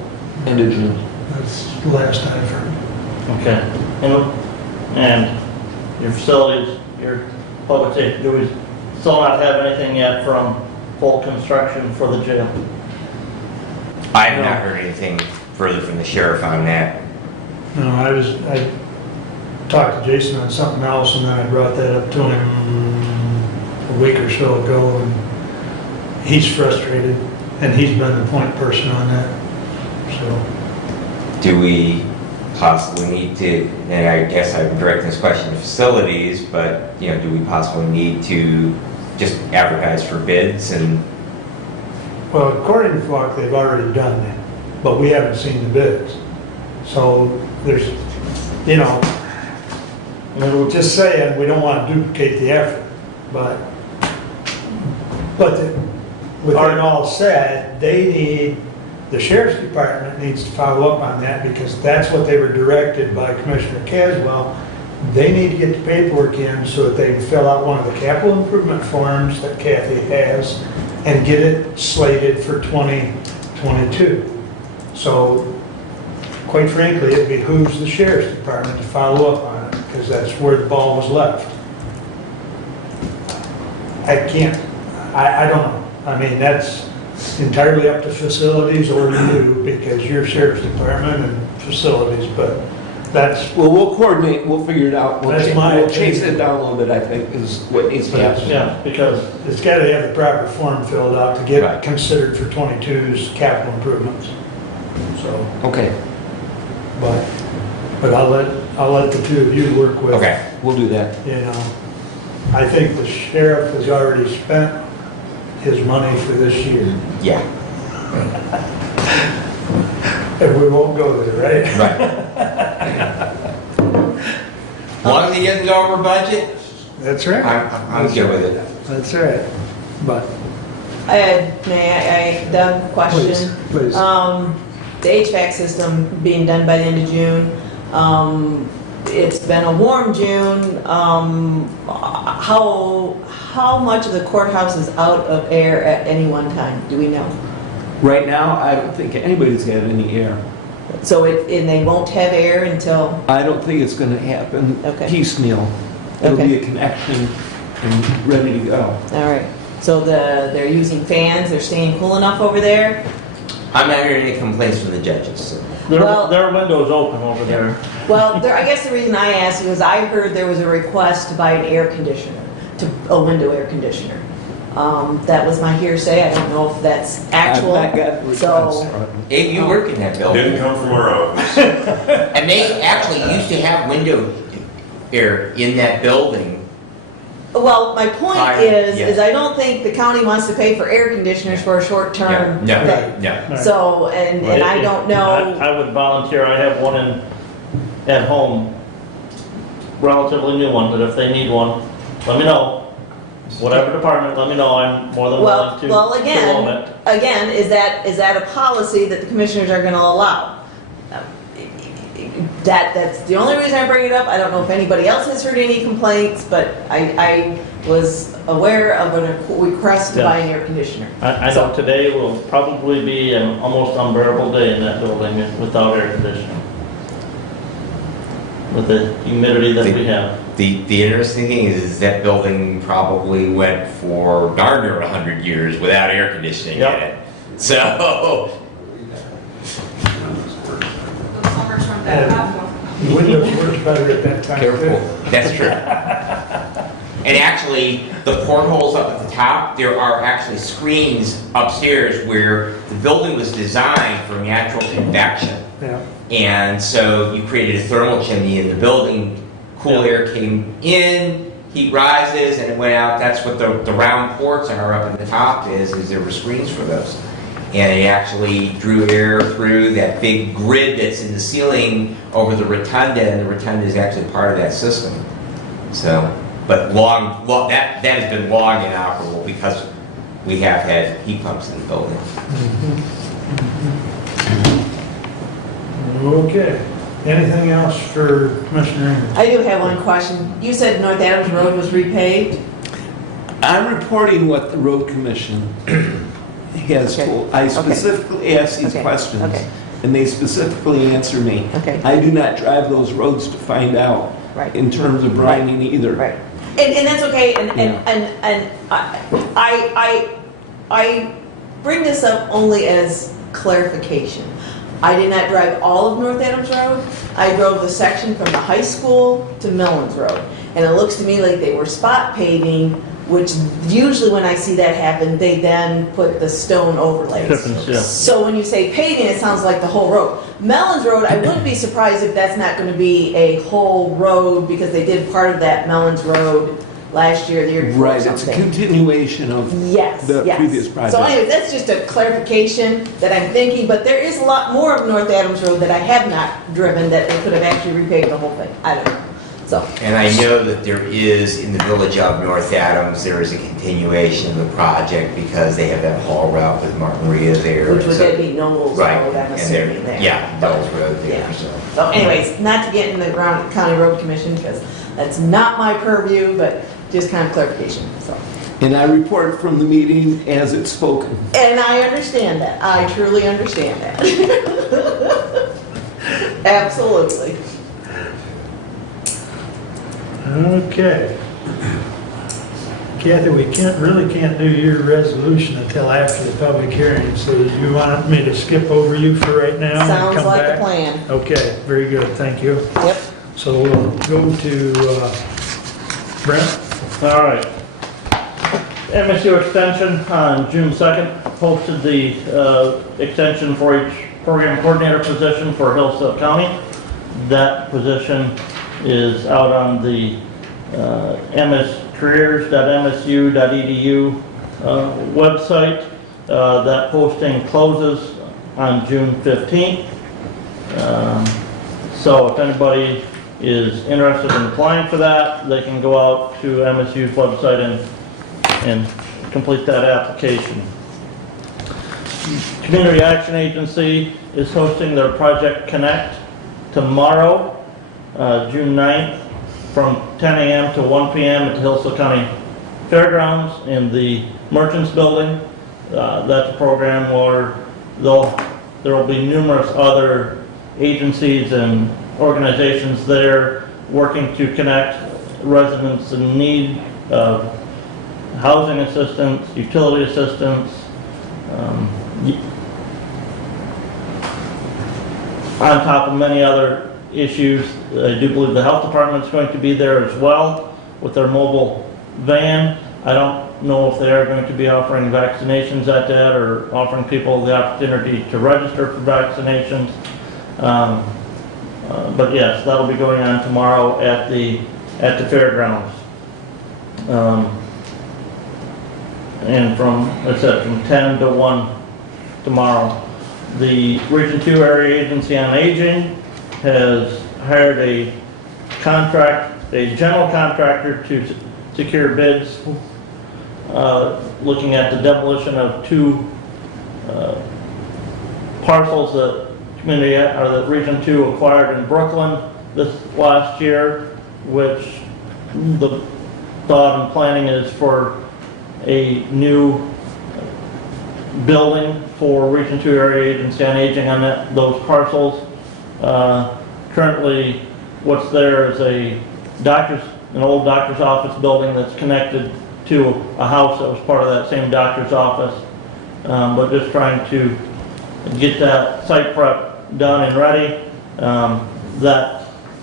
end of June. That's the last I've heard. Okay. And your facilities, your public safety, do we still not have anything yet from full construction for the jail? I have not heard anything further from the sheriff on that. No, I talked to Jason on something else, and then I brought that up to him a week or so ago, and he's frustrated, and he's been the point person on that, so. Do we possibly need to, and I guess I'm directing this question to facilities, but, you know, do we possibly need to just advertise for bids and? Well, according to Falk, they've already done that, but we haven't seen the bids. So there's, you know, I mean, we're just saying, we don't want to duplicate the effort, but with that all said, the sheriff's department needs to follow up on that because that's what they were directed by Commissioner Caswell. They need to get the paperwork in so that they can fill out one of the capital improvement forms that Kathy has and get it slated for 2022. So, quite frankly, it behooves the sheriff's department to follow up on it because that's where the ball was left. I don't know. I mean, that's entirely up to facilities or you because you're sheriff's department and facilities, but that's. Well, we'll coordinate, we'll figure it out. That's my We'll chase opinion. it down a little bit, I think, is what needs to happen. Yeah, because It's got to have the proper form filled out to get Right. considered for 22's capital improvements. So, Okay, but I'll let the two of you work with. Okay. we'll do that. You know, I think the sheriff has already spent his money for this year. Yeah, And we won't go there, right? right. As long as he doesn't go over budget, That's right. I'm good with it. That's right. But, Doug, question. please. the HVAC system being done by the end of June. It's been a warm June. How much of the courthouse is out of air at any one time? Do we know? Right now, I don't think anybody's got any air. So and they won't have air until, I don't think it's going to happen Okay. piecemeal. It'll Okay. be a connection and ready to go. all right. So they're using fans, they're staying cool enough over there? I'm not hearing any complaints from the judges, so. Well- There are windows open over there. Well, I guess the reason I asked was I heard there was a request to buy an air conditioner, a window air conditioner. That was my hearsay. I don't know if that's actual. I've not got requests So, from it. Abe, you work in that building. Didn't come from our office. And they actually used to have window air in that building. well, my point Fine, is yes. I don't think the county wants to pay for air conditioners for a short-term No, thing. no. So, and I don't know, I would volunteer, I have one at home, relatively new one, but if they need one, let me know. Whatever department, let me know, I'm more than willing to well, loan again, it. is that a policy that the commissioners are gonna allow? That's the only reason I bring it up. I don't know if anybody else has heard any complaints, but I was aware of a request to buy an air conditioner. I know today will probably be an almost unbearable day in that building without air conditioning. With the humidity that we have. The interesting thing is that building probably went for darn near 100 years without air conditioning in Yep. it. So, The windows work better at that time. careful, that's true. And actually, the portholes up at the top, there are actually screens upstairs where the building was designed for natural convection. Yeah. And so you created a thermal chimney in the building, cool Yeah. air came in, heat rises, and it went out. That's what the round ports are up at the top is there were screens for those. And it actually drew air through that big grid that's in the ceiling over the rotunda, and the rotunda is actually part of that system. So, but that has been long inoperable because we have had heat pumps in the building. Okay. Anything else for Commissioner English? I do have one question. You said North Adams Road was repaved? I'm reporting what the road commission has Okay. told. I Okay. specifically ask these Okay. questions, Okay. and they specifically answer me. Okay. I do not drive those roads to find out Right. in terms of brining either. Right. And that's okay, and I bring this up only as clarification. I did not drive all of North Adams Road. I drove the section from the high school to Millens Road. And it looks to me like they were spot paving, which usually when I see that happen, they then put the stone overlays. Difference, yeah. So when you say paving, it sounds like the whole road. Mellons Road, I wouldn't be surprised if that's not gonna be a whole road, because they did part of that Mellons Road last year, the year before or Right, it's a something. continuation of Yes, the yes. previous project. So anyways, that's just a clarification that I'm thinking, but there is a lot more of North Adams Road that I have not driven that they could have actually repaved the whole thing. I don't know. So, And I know that there is, in the village of North Adams, there is a continuation of the project because they have that haul route with Maria there. which would so- then be Nobles Right, Road, I'm and assuming there. yeah, Knowles Road there, Yeah. so. So anyways, not to get in the County Road Commission, because that's not my purview, but just kind of clarification, so. And I report from the meeting as it's spoken. And I understand that. I truly understand that. Absolutely. Okay. Kathy, we really can't do your resolution until after the public hearing, so do you want me to skip over you for right now and Sounds come like a back? plan. Okay, very good, thank you. Yep. So we'll go to Brent. All right. MSU extension on June 2nd posted the extension for each program coordinator position for Hillsdale County. That position is out on the mscareers.msu.edu website. That posting closes on June 15th. So if anybody is interested in applying for that, they can go out to MSU's website and complete that application. Community Action Agency is hosting their Project Connect tomorrow, June 9th, from 10 a.m. to 1 p.m. at the Hillsdale County Fairgrounds in the Merchants Building. That's a program where there will be numerous other agencies and organizations there working to connect residents in need of housing assistance, utility assistance, on top of many other issues. I do believe the health department is going to be there as well with their mobile van. I don't know if they are going to be offering vaccinations at that or offering people the opportunity to register for vaccinations. But yes, that'll be going on tomorrow at the fairgrounds. And from 10 to 1 tomorrow. The Region 2 Area Agency on Aging has hired a general contractor to secure bids, looking at the demolition of 2 parcels that that Region 2 acquired in Brooklyn this last year, which the thought and planning is for a new building for Region 2 Area Agency on Aging on those parcels. Currently, what's there is an old doctor's office building that's connected to a house that was part of that same doctor's office. But just trying to get that site prep done and ready.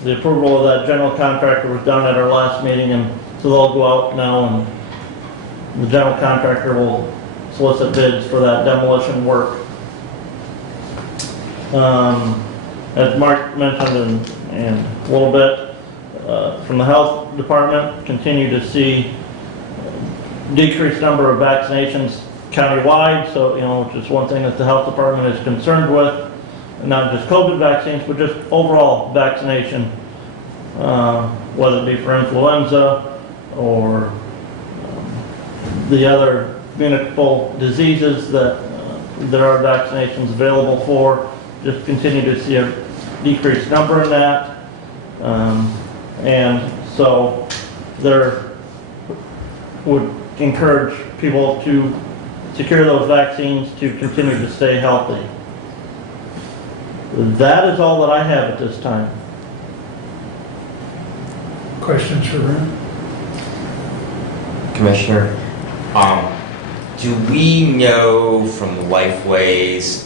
The approval of that general contractor was done at our last meeting, and so they'll go out now and the general contractor will solicit bids for that demolition work. As Mark mentioned in a little bit, from the health department, continue to see decreased number of vaccinations countywide, so, which is one thing that the health department is concerned with, not just COVID vaccines, but just overall vaccination, whether it be for influenza or the other communicable diseases that there are vaccinations available for. Just continue to see a decreased number in that. And so there would encourage people to secure those vaccines to continue to stay healthy. That is all that I have at this time. Questions for Brent? Commissioner, do we know from the Lifeways,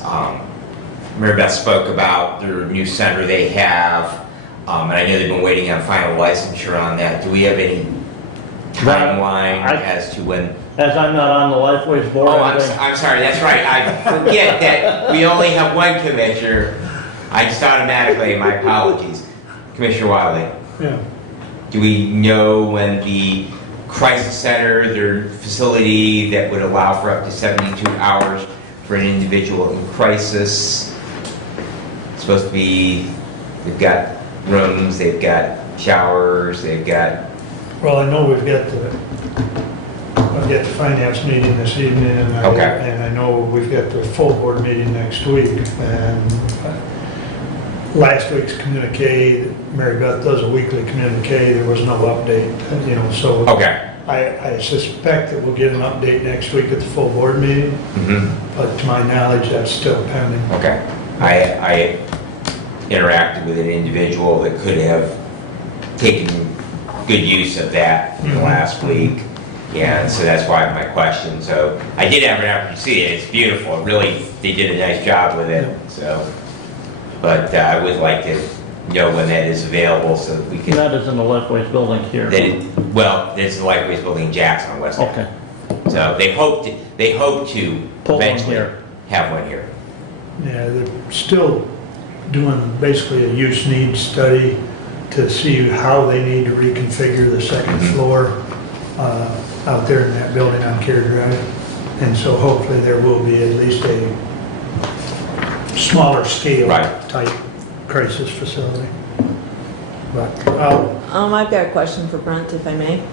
Mary Beth spoke about their new center they have, and I know they've been waiting on final licensure on that. Do we have any timeline as to when? As I'm not on the Lifeways board. Oh, I'm sorry, that's right. I forget that we only have one commissioner. I just automatically, my apologies. Commissioner Wiley, Yeah. do we know when the crisis center, their facility that would allow for up to 72 hours for an individual in crisis? It's supposed to be, they've got rooms, they've got showers, they've got... Well, I know we've got the finance meeting this evening, and I know we've got the full board meeting next week, and last week's communique, Mary Beth does a weekly communique, there was no update, so. Okay. I suspect that we'll get an update next week at the full board meeting, but to my knowledge, that's still pending. Okay. I interacted with an individual that could have taken good use of that in the last week. Yeah, so that's why my question. So I did have an opportunity to see it. It's beautiful. Really, they did a nice job with it. So, but I would like to know when that is available so that we can. That is in the Lifeways building here. There's the Lifeways building in Jackson on West End. Okay. So they hope to Pull one eventually here. have one here. Yeah, they're still doing basically a use needs study to see how they need to reconfigure the second floor out there in that building on Care Drive. And so hopefully there will be at least a smaller scale type crisis facility. But I've got a question for Brent, if I may.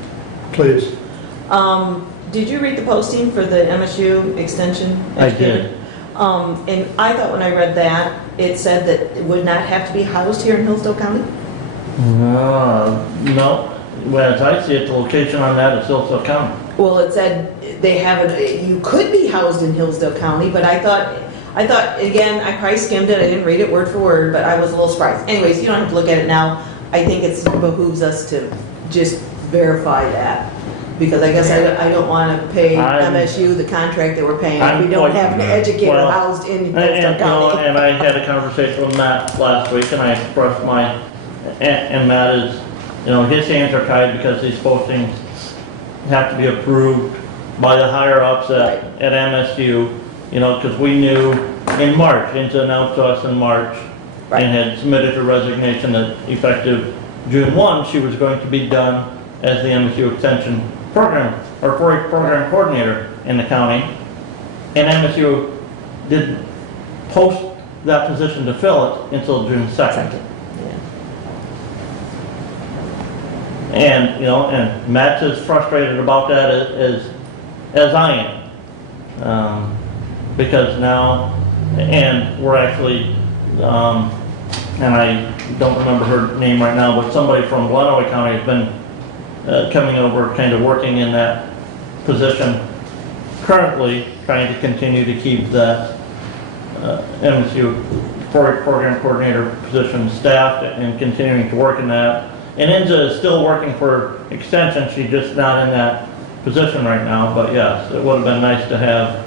please. Did you read the posting for the MSU extension? I did. And I thought when I read that, it said that it would not have to be housed here in Hillsdale County? No, well, as I see it, the location on that is Hillsdale County. Well, it said they have it, you could be housed in Hillsdale County, but I thought, again, I probably skimmed it, I didn't read it word for word, but I was a little surprised. Anyways, you don't have to look at it now. I think it behooves us to just verify that, because I guess I don't want to pay MSU the contract that we're paying if we don't have an educator Well, housed in And, Hillsdale you know, County. and I had a conversation with Matt last week, and I expressed and Matt is, you know, his hands are tied because these postings have to be approved by the higher ups Right. at MSU, you know, because we knew in March, Inza announced to us in March, Right. and had submitted her resignation that effective June 1, she was going to be done as the MSU Extension Program, or Program Coordinator in the county. And MSU didn't post that position to fill it until June 2nd. And, you know, and Matt's as frustrated about that as I am. Because now, and we're actually, and I don't remember her name right now, but somebody from Glenaway County has been coming over, kind of working in that position currently, trying to continue to keep that MSU program coordinator position staffed and continuing to work in that. And Inza is still working for Extension, she's just not in that position right now, but yes, it would have been nice to have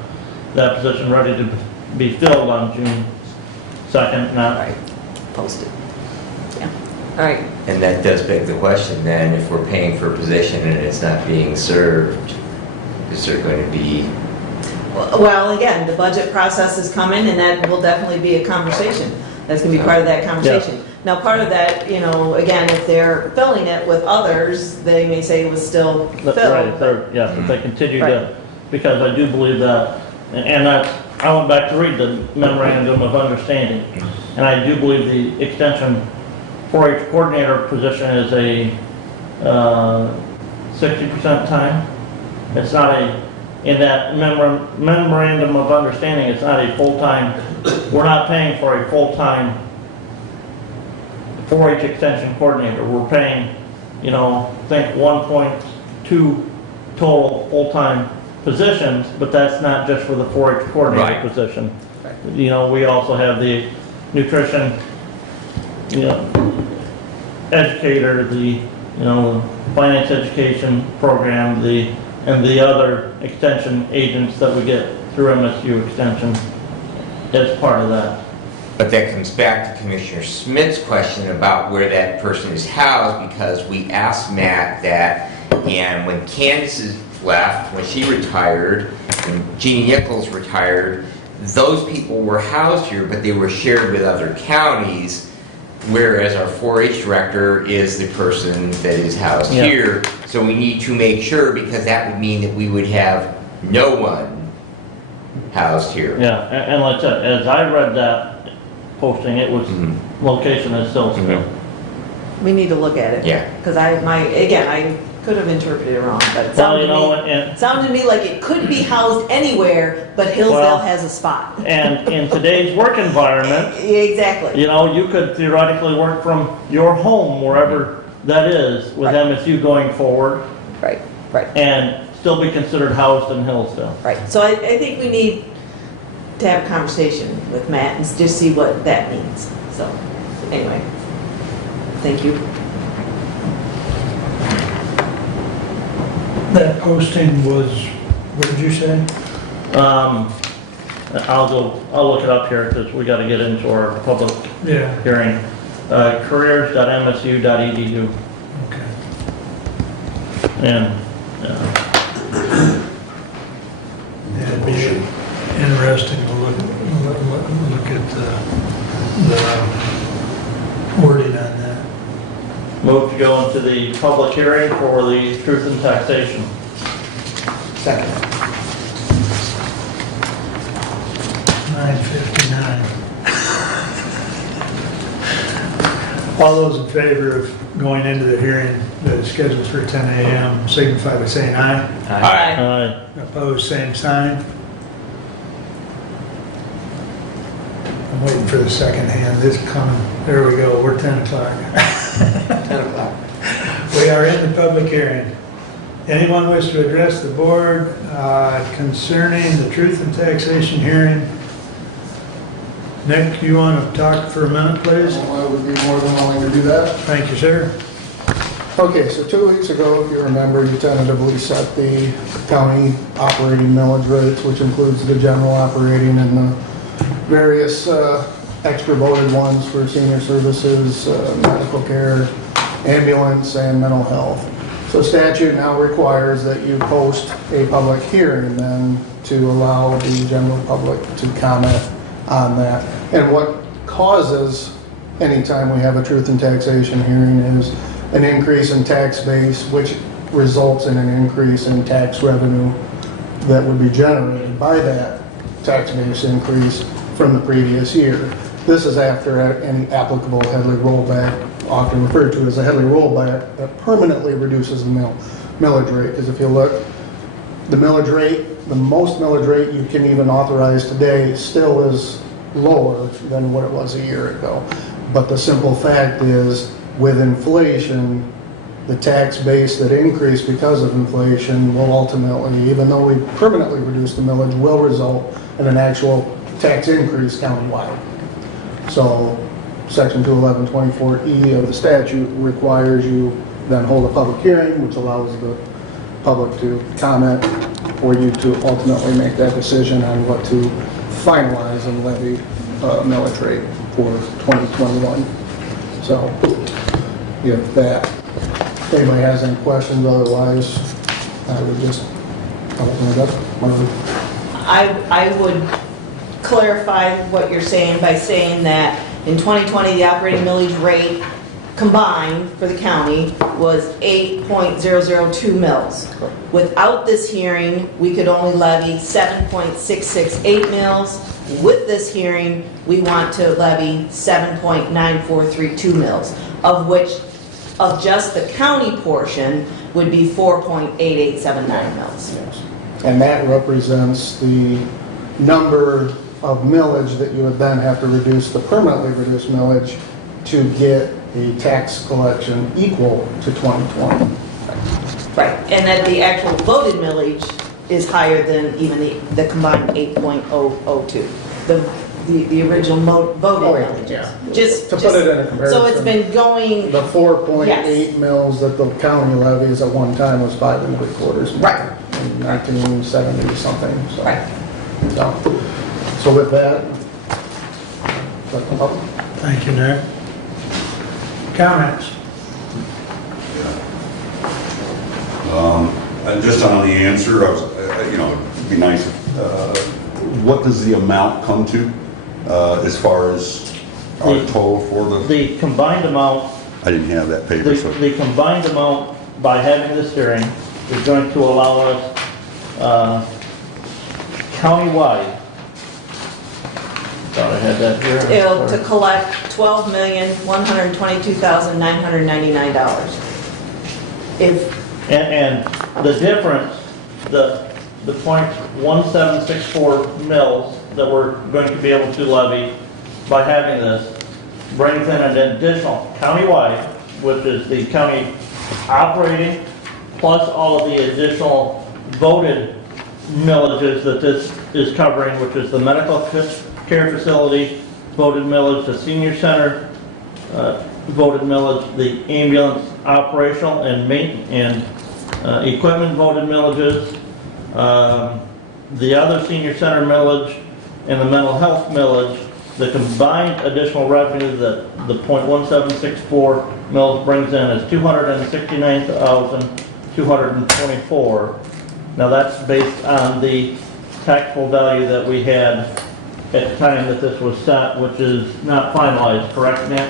that position ready to be filled on June 2nd, not Right, posted. Yeah, all right. And that does beg the question then, if we're paying for a position and it's not being served, is there going to be? Well, again, the budget process is coming, and that will definitely be a conversation. That's gonna be part of that conversation. Now, part of that, you know, again, if they're filling it with others, they may say it was still Right, filled. yes, if they continue to, Right. because I do believe that, and that's, I went back to read the memorandum of understanding, and I do believe the extension 4-H coordinator position is a 60% time. It's not a, in that memorandum of understanding, it's not a full-time, we're not paying for a full-time 4-H extension coordinator. We're paying, you know, I think 1.2 total full-time positions, but that's not just for the 4-H coordinator Right. position. You know, we also have the nutrition, you know, educator, the, you know, finance education program, and the other extension agents that we get through MSU Extension as part of that. But that comes back to Commissioner Smith's question about where that person is housed, because we asked Matt that, and when Candace left, when she retired, when Jeannie Nichols retired, those people were housed here, but they were shared with other counties, whereas our 4-H director is the person that is housed Yeah. here. So we need to make sure, because that would mean that we would have no one housed here. Yeah, and like I said, as I read that posting, it was, Mhm. location is Hillsdale. Mhm. We need to look at it. Yeah. Because I could have interpreted it wrrong, but it Well, you sounded know, to me, and, sounded to me like it could be housed anywhere, but Hillsdale Well, has a spot. and in today's work environment, Exactly. you know, you could theoretically work from your home, wherever that is, with Right. MSU going forward, Right, right, and still be considered housed in Hillsdale. right. So I think we need to have a conversation with Matt and just see what that means. So, anyway, thank you. That posting was, what did you say? I'll look it up here, because we gotta get into our public Yeah, hearing. Careers.msu.edu. okay. And, Yeah, it'd be interesting to look at the wording on that. move to go into the public hearing for the truth and taxation. Second. 9:59. All those in favor of going into the hearing that is scheduled for 10 a.m. signify by saying aye. Aye. Aye. Opposed, same sign. I'm waiting for the second hand. This coming. There we go. We're 10 o'clock. 10 o'clock. We are in the public hearing. Anyone wish to address the board concerning the truth and taxation hearing? Nick, you want to talk for a minute, please? I would be more than willing to do that. Thank you, sir. Okay, so 2 weeks ago, if you remember, you tentatively set the county operating millage rates, which includes the general operating and the various extra voted ones for senior services, medical care, ambulance, and mental health. So statute now requires that you post a public hearing then to allow the general public to comment on that. And what causes, anytime we have a truth and taxation hearing, is an increase in tax base, which results in an increase in tax revenue that would be generated by that tax base increase from the previous year. This is after any applicable Headley rollback, often referred to as a Headley rollback, that permanently reduces the millage rate. Because if you look, the millage rate, the most millage rate you can even authorize today still is lower than what it was a year ago. But the simple fact is, with inflation, the tax base that increased because of inflation will ultimately, even though we permanently reduce the millage, will result in an actual tax increase countywide. So Section 211-24E of the statute requires you then hold a public hearing, which allows the public to comment, for you to ultimately make that decision on what to finalize and levy millage rate for 2021. So, if if anybody has any questions, otherwise, I would just open it up. I would clarify what you're saying by saying that in 2020, the operating millage rate combined for the county was 8.002 mils. Without this hearing, we could only levy 7.668 mils. With this hearing, we want to levy 7.9432 mils, of which, of just the county portion, would be 4.8879 mils. Yes. And that represents the number of millage that you would then have to reduce the permanently reduced millage to get a tax collection equal to 2020. Right, and that the actual voted millage is higher than even the combined 8.002. The original voted millage. Yeah. Just To put it in a comparison. So it's been going, The 4.8 Yes. mils that the county levies at one time was 5 3/4. Right. In 1970 something, so. right. So with that, Thank you, Nick. Comments? Just on the answer, it'd be nice, what does the amount come to, as far as our total for the, The combined amount, I didn't have that paper, so. the combined amount by having this hearing is going to allow us countywide. Thought I had that here. It'll to collect $12,122,999. And the difference, the .1764 mils that we're going to be able to levy by having this brings in an additional countywide, which is the county operating, plus all of the additional voted millages that this is covering, which is the medical care facility voted millage, the senior center voted millage, the ambulance operational and equipment voted millages, the other senior center millage, and the mental health millage. The combined additional revenue that the .1764 mils brings in is $269,224. Now that's based on the taxable value that we had at the time that this was set, which is not finalized, correct, Nick?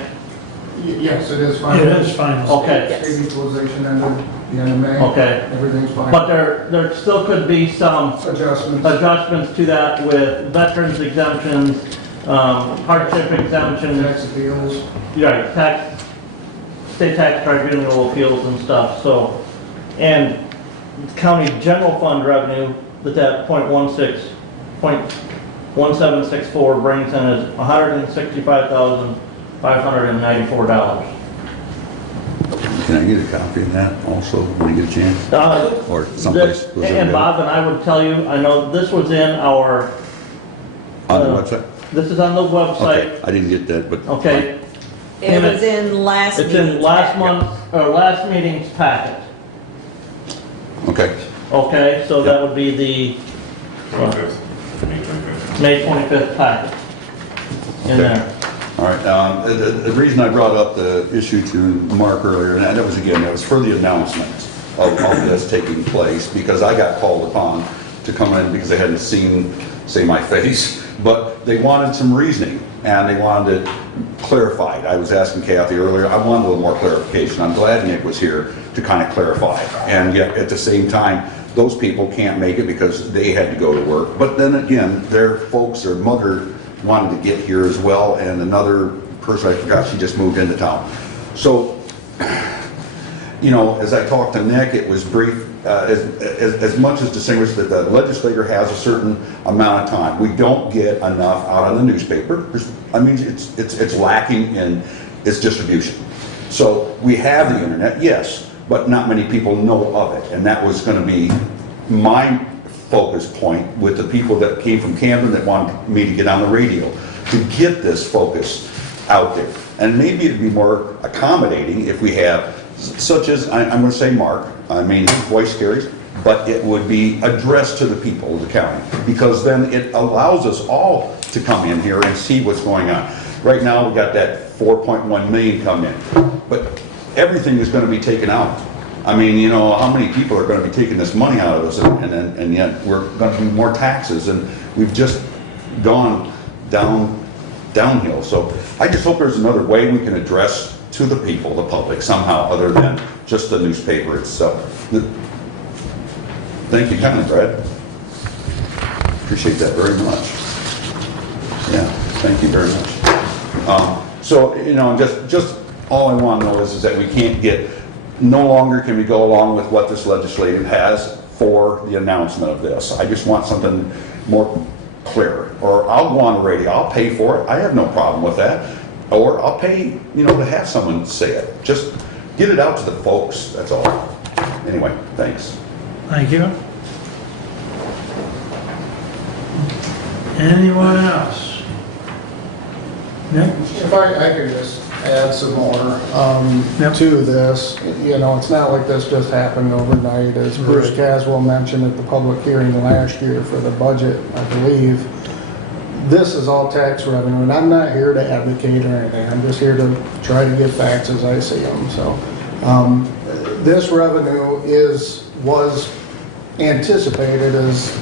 yes, it is fine. It is final. Okay, State equalization ended the end of May. okay. Everything's fine. But there still could be some adjustments to that with veterans exemptions, hardship exemptions, Tax appeals. right, state tax tribunal appeals and stuff, so, and county general fund revenue, that 1764 brings in is $165,594. Can I get a copy of that also when you get a chance? Or someplace? goes in And there? Bob, and I would tell you, I know this was in our, On the website? this is on the Okay, website, I didn't get that, but. okay? It was in last It's meeting's in last packet. month, or last meeting's packet, Okay, okay? So that would be the May 25th packet in Okay. there. all right. The reason I brought up the issue to Mark earlier, and that was again, that was for the announcements of this taking place, because I got called upon to come in because they hadn't seen, say, my face, but they wanted some reasoning, and they wanted it clarified. I was asking Kathy earlier, I wanted a little more clarification. I'm glad Nick was here to kind of clarify, and yet at the same time, those people can't make it because they had to go to work. But then again, their folks, their mother wanted to get here as well, and another person, I forgot, she just moved into town. So, you know, as I talked to Nick, it was brief, as much as distinguished that the legislator has a certain amount of time. We don't get enough out on the newspaper. I mean, it's lacking in its distribution. So we have the internet, yes, but not many people know of it. And that was going to be my focus point with the people that came from Camden that wanted me to get on the radio, to get this focus out there. And maybe it'd be more accommodating if we have, such as, I'm going to say Mark, I mean, his voice carries, but it would be addressed to the people of the county, because then it allows us all to come in here and see what's going on. Right now, we got that 4.1 million come in, but everything is going to be taken out. I mean, you know, how many people are going to be taking this money out of us, and yet we're going to do more taxes, and we've just gone downhill. So I just hope there's another way we can address to the people, the public, somehow other than just the newspaper itself. Thank you kindly, Brad. Appreciate that very much. Yeah, thank you very much. So, you know, just all I want to know is that we can't get, no longer can we go along with what this legislative has for the announcement of this. I just want something more clear. Or I'll go on the radio, I'll pay for it, I have no problem with that. Or I'll pay, you know, to have someone say it. Just get it out to the folks, that's all. Anyway, thanks. Thank you. Anyone else? Nick? If I could just add some more to this, you know, it's not like this just happened overnight. As Bruce Caswell mentioned at the public hearing last year for the budget, I believe, this is all tax revenue, and I'm not here to advocate or anything. I'm just here to try to get facts as I see them. So this revenue was anticipated as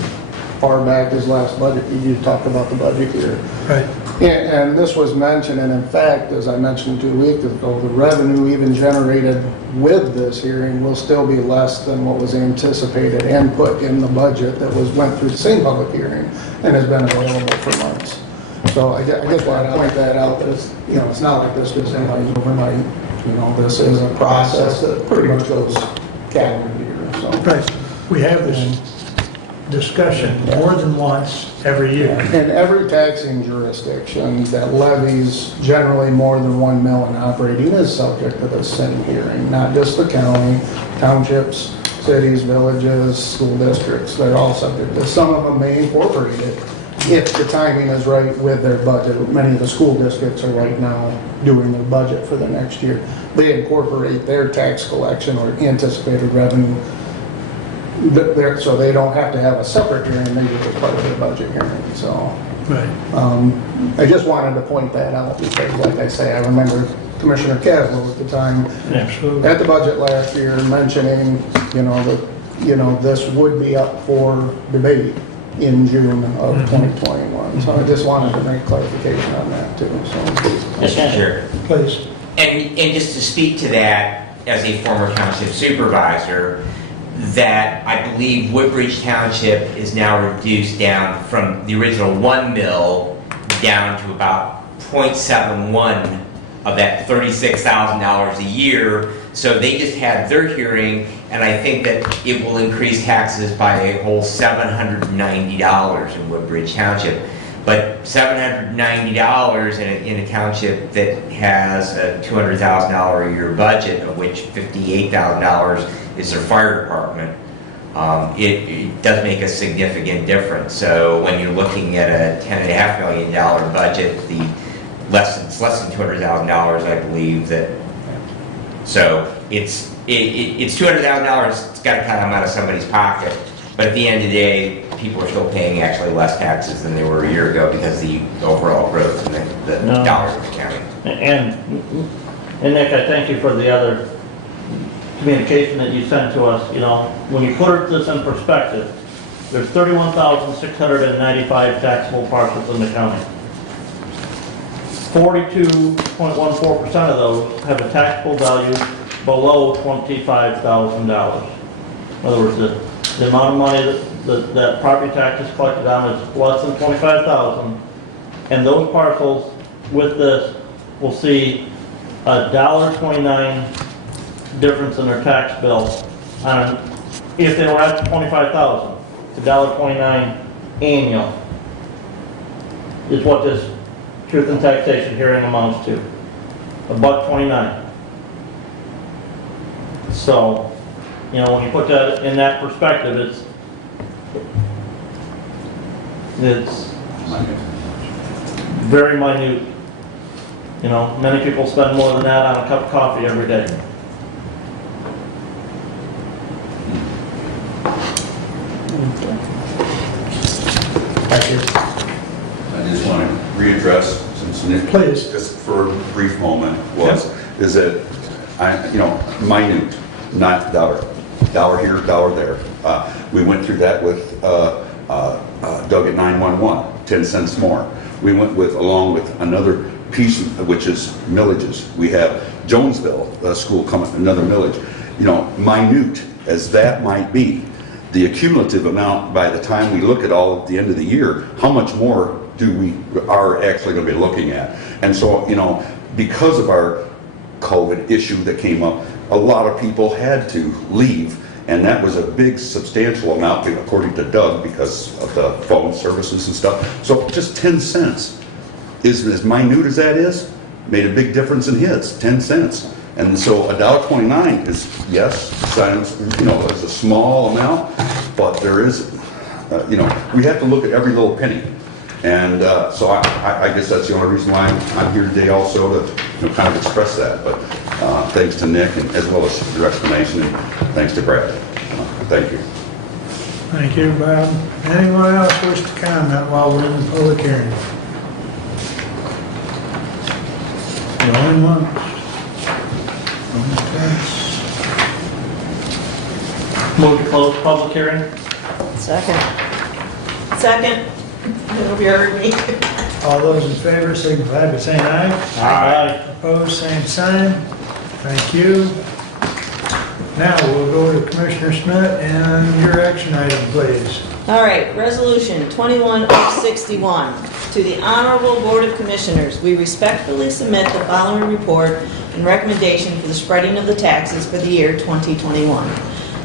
far back as last budget. You talked about the budget here. Right. And this was mentioned, and in fact, as I mentioned 2 weeks ago, the revenue even generated with this hearing will still be less than what was anticipated and put in the budget that went through the same public hearing and has been available for months. So I just want to point that out, that it's, you know, it's not like this just happens overnight. You know, this is a process that pretty much goes calendar year, so. Right. We have this discussion more than once every year. In every taxing jurisdiction that levies generally more than 1 mil in operating is subject to this same hearing, not just the county, townships, cities, villages, school districts, they're all subject to. Some of them may incorporate it if the timing is right with their budget. Many of the school districts are right now doing their budget for the next year. They incorporate their tax collection or anticipated revenue so they don't have to have a separate hearing, they do it as part of their budget hearing, so. Right. I just wanted to point that out because, like I say, I remember Commissioner Caswell at the time Absolutely. at the budget last year mentioning, you know, that, you know, this would be up for debate in June of 2021. So I just wanted to make clarification on that too, so. Mr. Chair. Please. And just to speak to that, as a former township supervisor, that I believe Woodbridge Township is now reduced down from the original 1 mil down to about 0.71 of that $36,000 a year. So they just had their hearing, and I think that it will increase taxes by a whole $790 in Woodbridge Township. But $790 in a township that has a $200,000 a year budget, of which $58,000 is their fire department, it does make a significant difference. So when you're looking at a $10.5 million budget, it's less than $200,000, I believe that. So it's $200,000. It's got to come out of somebody's pocket. But at the end of the day, people are still paying actually less taxes than they were a year ago because of the overall growth in the No. dollars in the county. And Nick, I thank you for the other communication that you sent to us. You know, when you put this in perspective, there's 31,695 taxable parcels in the county. 42.14% of those have a taxable value below $25,000. In other words, the amount of money that property tax is collected on is less than $25,000, and those parcels with this will see a $1.29 difference in their tax bill if they were at $25,000. It's $1.29 annual is what this truth and taxation hearing amounts to. $1.29. So, you know, when you put that in that perspective, it's very minute. You know, many people spend more than that on a cup of coffee every day. Thank you. I just want to readdress, since Nick, Please. just for a brief moment, is that, minute, not dollar here, dollar there. We went through that with Doug at 911, 10 cents more. We went along with another piece, which is millages. We have Jonesville school coming, another millage. You know, minute as that might be, the accumulative amount by the time we look at all at the end of the year, how much more are actually going to be looking at? And so, you know, because of our COVID issue that came up, a lot of people had to leave, and that was a big substantial amount according to Doug because of the phone services and stuff. So just 10 cents is as minute as that is, made a big difference in his, 10 cents. And so $1.29 is, yes, sounds, you know, it's a small amount, but there is, we have to look at every little penny. And so I guess that's the only reason why I'm here today also to kind of express that. But thanks to Nick and as well as your explanation, and thanks to Brad. Thank you. Thank you, Bob. Anyone else wish to comment while we're in the public hearing? Going once. Going twice. Move to close public hearing. Second. Second. I hope you heard me. All those in favor signify by saying aye. Aye. Opposed, same sign. Thank you. Now we'll go to Commissioner Schmidt and your action item, please. All right, Resolution 21061. To the Honorable Board of Commissioners, we respectfully submit the following report and recommendation for the spreading of the taxes for the year 2021.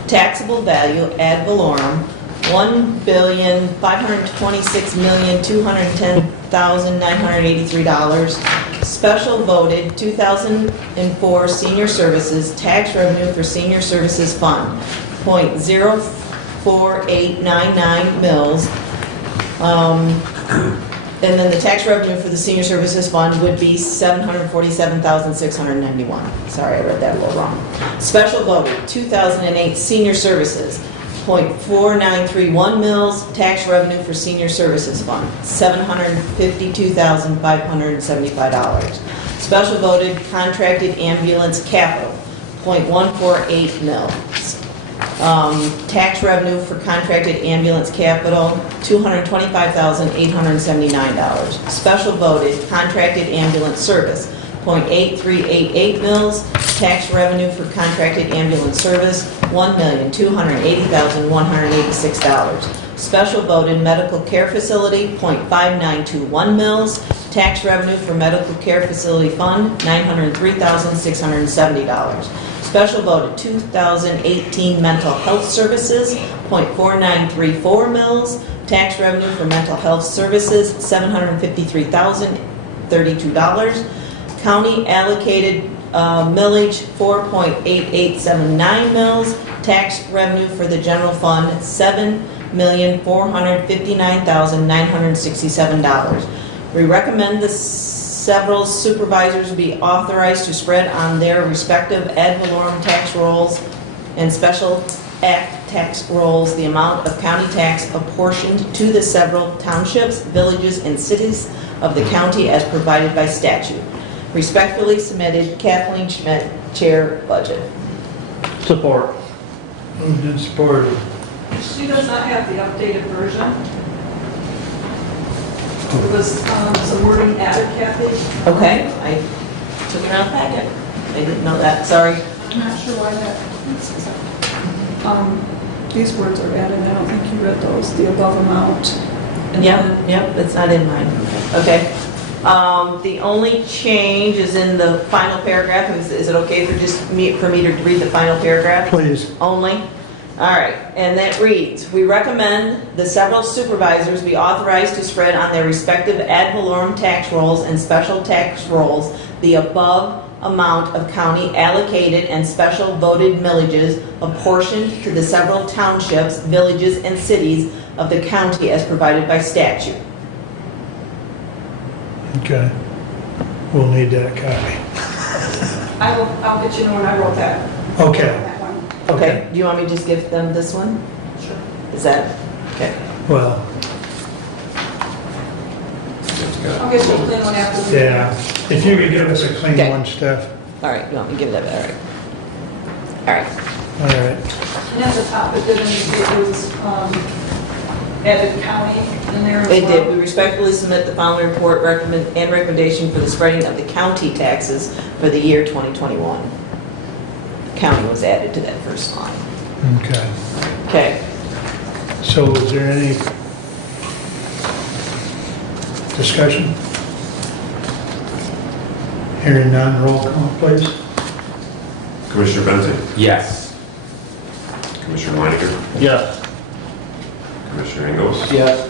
Taxable value ad valorem, $1,526,210,983. Special voted 2004 senior services tax revenue for senior services fund, .04899 mils. And then the tax revenue for the senior services fund would be $747,691. Sorry, I read that a little wrong. Special voted 2008 senior services, .4931 mils. Tax revenue for senior services fund, $752,575. Special voted contracted ambulance capital, .148 mils. Tax revenue for contracted ambulance capital, $225,879. Special voted contracted ambulance service, .8388 mils. Tax revenue for contracted ambulance service, $1,280,186. Special voted medical care facility, .5921 mils. Tax revenue for medical care facility fund, $903,670. Special voted 2018 mental health services, .4934 mils. Tax revenue for mental health services, $753,032. County allocated millage, 4.8879 mils. Tax revenue for the general fund, $7,459,967. We recommend the several supervisors be authorized to spread on their respective ad valorem tax rolls and special act tax rolls the amount of county tax apportioned to the several townships, villages, and cities of the county as provided by statute. Respectfully submitted, Kathleen Schmidt, Chair, Budget. Support. Moved and supported. She does not have the updated version. There was some wording added, Kathy. Okay, I took it out of the packet. I didn't know that, sorry. I'm not sure why that. These words are added. I don't think you read those. The above amount. And then- Yep, it's not in mine. Okay. The only change is in the final paragraph. Is it okay for me to read the final paragraph? Please. Only? All right, and that reads, we recommend the several supervisors be authorized to spread on their respective ad valorem tax rolls and special tax rolls the above amount of county allocated and special voted millages apportioned to the several townships, villages, and cities of the county as provided by statute. Okay. We'll need that copy. I'll get you one. I wrote that. Okay. That one. Okay, do you want me to just give them this one? Sure. Is that, okay. Well, I'll get you a clean one after. the- yeah. If you could give us a clean Okay. one, Steph. All right, you want me to give that, all right. All right, All right. And at the top, it did indicate it was added county in there as well. they did. We respectfully submit the following report and recommendation for the spreading of the county taxes for the year 2021. County was added to that first line. Okay. Okay, So is there any discussion? Hearing none, roll call, please. Commissioner Benton, Yes. Commissioner Weininger, Yes. Commissioner Ingles, Yes.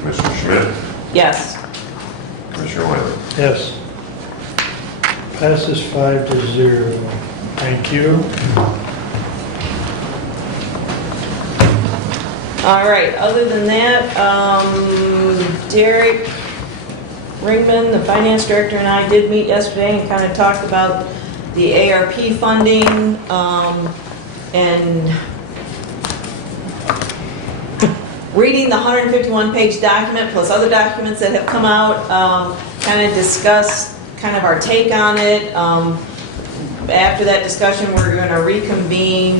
Commissioner Schmidt, yes. Commissioner Wiley. Yes. Passes 5-0. Thank you. All right, other than that, Derek Ringman, the finance director, and I did meet yesterday and kind of talked about the ARP funding, and reading the 151-page document plus other documents that have come out, kind of discuss kind of our take on it. After that discussion, we're going to reconvene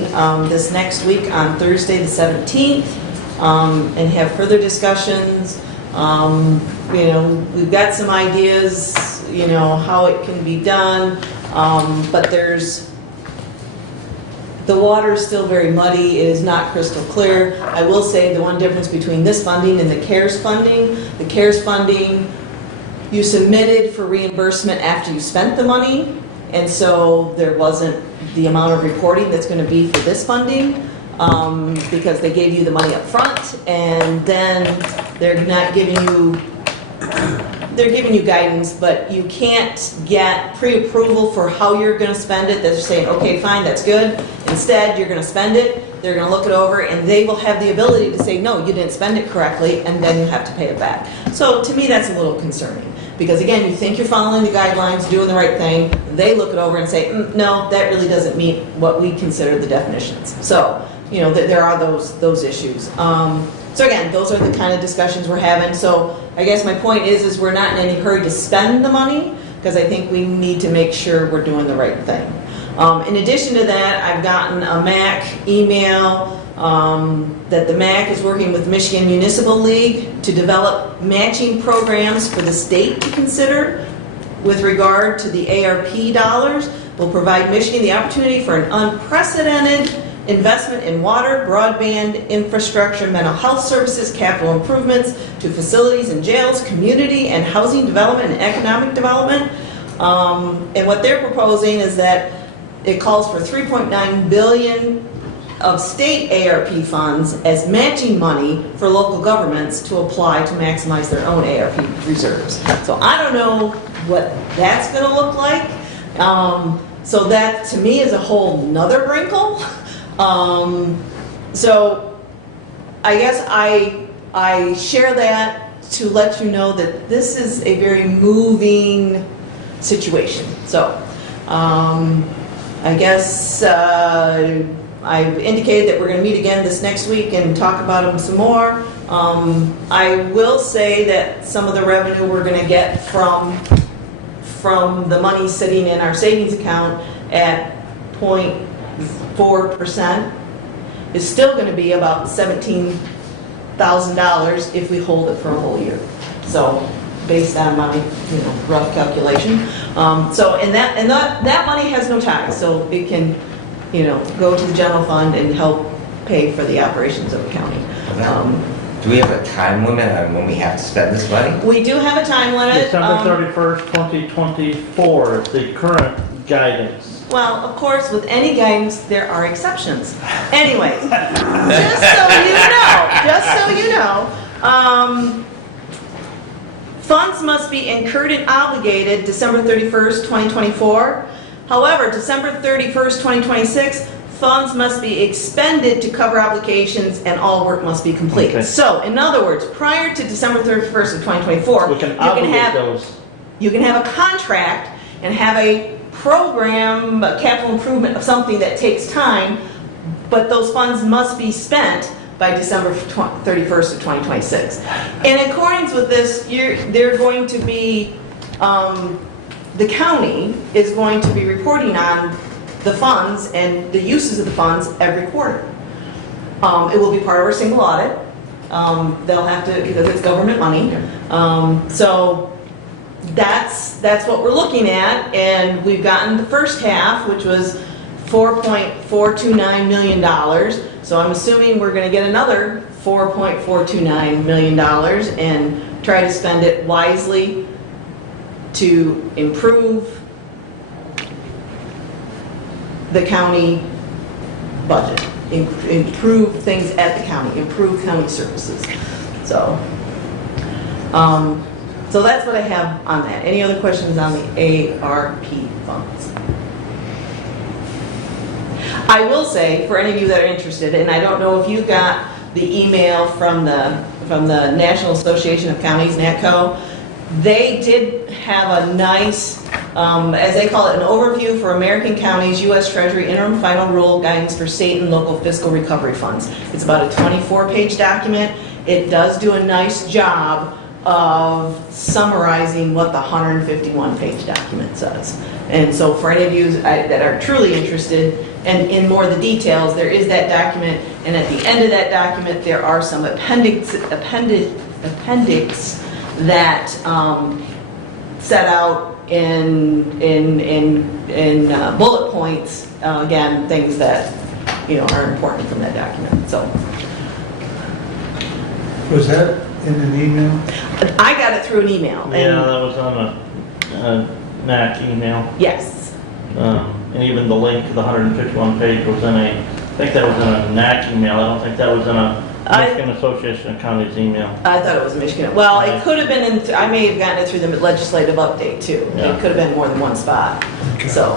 this next week on Thursday the 17th and have further discussions. You know, we've got some ideas, you know, how it can be done, but the water is still very muddy. It is not crystal clear. I will say the one difference between this funding and the CARES funding, you submitted for reimbursement after you spent the money, and so there wasn't the amount of reporting that's going to be for this funding, because they gave you the money up front, and then they're not giving you, they're giving you guidance, but you can't get pre-approval for how you're going to spend it. They're saying, okay, fine, that's good. Instead, you're going to spend it, they're going to look it over, and they will have the ability to say, no, you didn't spend it correctly, and then you have to pay it back. So to me, that's a little concerning. Because again, you think you're following the guidelines, doing the right thing, they look it over and say, no, that really doesn't meet what we consider the definitions. So, you know, there are those issues. So again, those are the kind of discussions we're having. So I guess my point is we're not in any hurry to spend the money, because I think we need to make sure we're doing the right thing. In addition to that, I've gotten a MAC email that the MAC is working with Michigan Municipal League to develop matching programs for the state to consider with regard to the ARP dollars. Will provide Michigan the opportunity for an unprecedented investment in water, broadband, infrastructure, mental health services, capital improvements to facilities and jails, community and housing development and economic development. And what they're proposing is that it calls for $3.9 billion of state ARP funds as matching money for local governments to apply to maximize their own ARP reserves. So I don't know what that's going to look like. So that to me is a whole nother wrinkle. So I guess I share that to let you know that this is a very moving situation. So I guess I've indicated that we're going to meet again this next week and talk about them some more. I will say that some of the revenue we're going to get from the money sitting in our savings account at 0.4% is still going to be about $17,000 if we hold it for a whole year. So based on my rough calculation. And that money has no tax, so it can go to the general fund and help pay for the operations of the county. Do we have a time limit on when we have to spend this money? We do have a time limit. December 31st, 2024 is the current guidance. Well, of course, with any guidance, there are exceptions. Anyways, just so you know, funds must be incurred and obligated December 31st, 2024. However, December 31st, 2026, funds must be expended to cover obligations and all work must be complete. Okay. So, in other words, prior to December 31st of 2024, We can obligate those. you can have a contract and have a program, a capital improvement of something that takes time, but those funds must be spent by December 31st of 2026. In accordance with this, they're going to be, the county is going to be reporting on the funds and the uses of the funds every quarter. It will be part of our single audit. They'll have to, because it's government money. So that's what we're looking at, and we've gotten the first half, which was $4.429 million. So I'm assuming we're going to get another $4.429 million and try to spend it wisely to improve the county budget, improve things at the county, improve county services. So that's what I have on that. Any other questions on the ARP funds? I will say, for any of you that are interested, and I don't know if you got the email from the National Association of Counties, NATCO, they did have a nice, as they call it, an overview for American counties, U.S. Treasury interim final rule guidance for state and local fiscal recovery funds. It's about a 24-page document. It does do a nice job of summarizing what the 151-page document says. And so for any of you that are truly interested and in more of the details, there is that document, and at the end of that document there are some appendix that set out in bullet points, again, things that are important from that document. So Was that in an email? I got it through an email. And Yeah, that was on a NAC email. yes. And even the link to the 151 page was in I think that was in a NAC email. I don't think that was in a Michigan Association of Counties email. I thought it was Michigan. Well, it could have been I may have gotten it through the legislative update too. Yeah. It could have been more than one spot. Okay. So,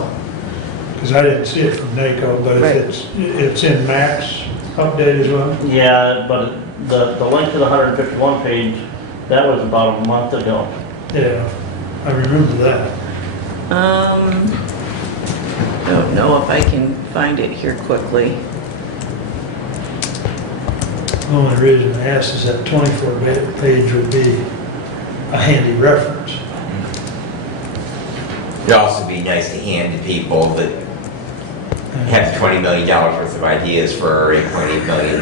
Because I didn't see it from NACO, but Right. it's in Mac's update as well? Yeah, but the link to the 151 page, that was about a month ago. Yeah, I remember that. don't know if I can find it here quickly. The only reason I asked is that 24 page would be a handy reference. It'd also be nice to hand to people that have $20 million worth of ideas for $8.8 million.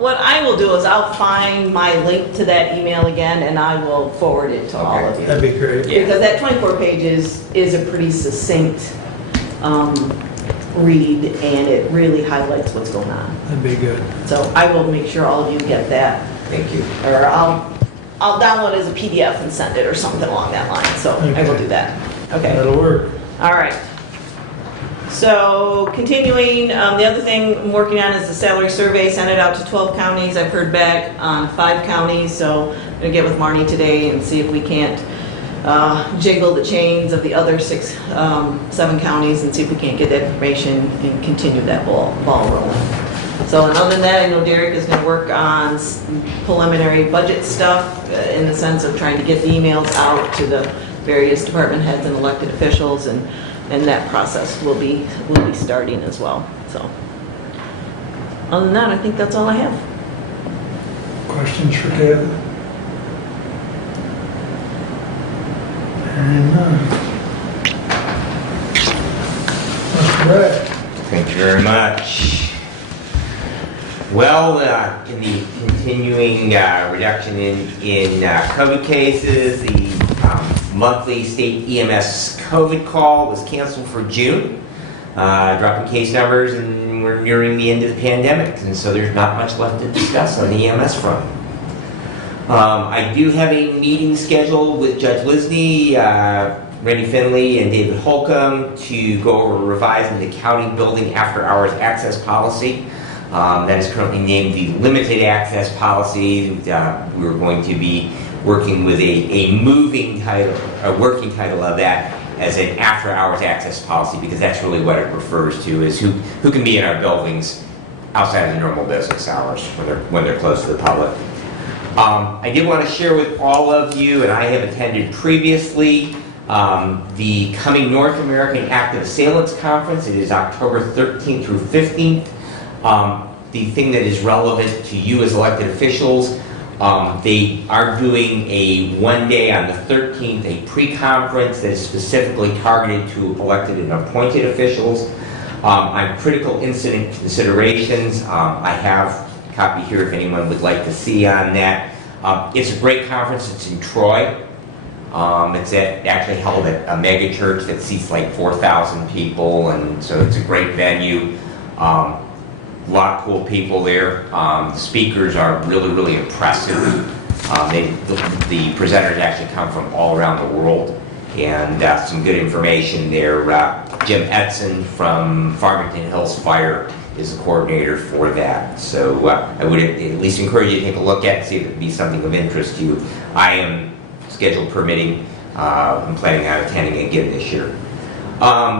What I will do is I'll find my link to that email again and I will forward it to all of you. That'd be great. Because that 24 pages is a pretty succinct read and it really highlights what's going on. That'd be good. So I will make sure all of you get that. Thank you. Or I'll download it as a PDF and send it or something along that line. So I will Okay. do that. Okay. That'll work. All right. So continuing, the other thing I'm working on is the salary survey, sent it out to 12 counties. I've heard back on 5 counties, so I'm gonna get with Marnie today and see if we can't jiggle the chains of the other 7 counties and see if we can't get that information and continue that ball rolling. So, and other than that, I know Derek is gonna work on preliminary budget stuff in the sense of trying to get the emails out to the various department heads and elected officials, and that process will be starting as well, so. Other than that, I think that's all I have. Questions for Kevin? Hearing none. Mr. Brett? Thank you very much. Well, in the continuing reduction in COVID cases, the monthly state EMS COVID call was canceled for June, dropping case numbers, and we're nearing the end of the pandemic, and so there's not much left to discuss on the EMS front. I do have a meeting scheduled with Judge Lisney, Randy Finley, and David Holcomb to go over revising the county building after-hours access policy. That is currently named the limited access policy. We're going to be working with a moving title, a working title of that as an after-hours access policy, because that's really what it refers to, is who can be in our buildings outside of the normal business hours when they're closed to the public. I did want to share with all of you, and I have attended previously, the coming North American Active Assailants Conference. It is October 13th through 15th. The thing that is relevant to you as elected officials, they are doing a one-day on the 13th, a pre-conference that is specifically targeted to elected and appointed officials on critical incident considerations. I have a copy here if anyone would like to see on that. It's a great conference. It's in Troy. It's actually held at a mega church that seats like 4,000 people, and so it's a great venue. A lot of cool people there. The speakers are really, really impressive. The presenters actually come from all around the world, and some good information there. Jim Edson from Farmington Hills Fire is the coordinator for that. So I would at least encourage you to take a look at it, see if it would be something of interest to you. I am, scheduled permitting, I'm planning on attending again this year.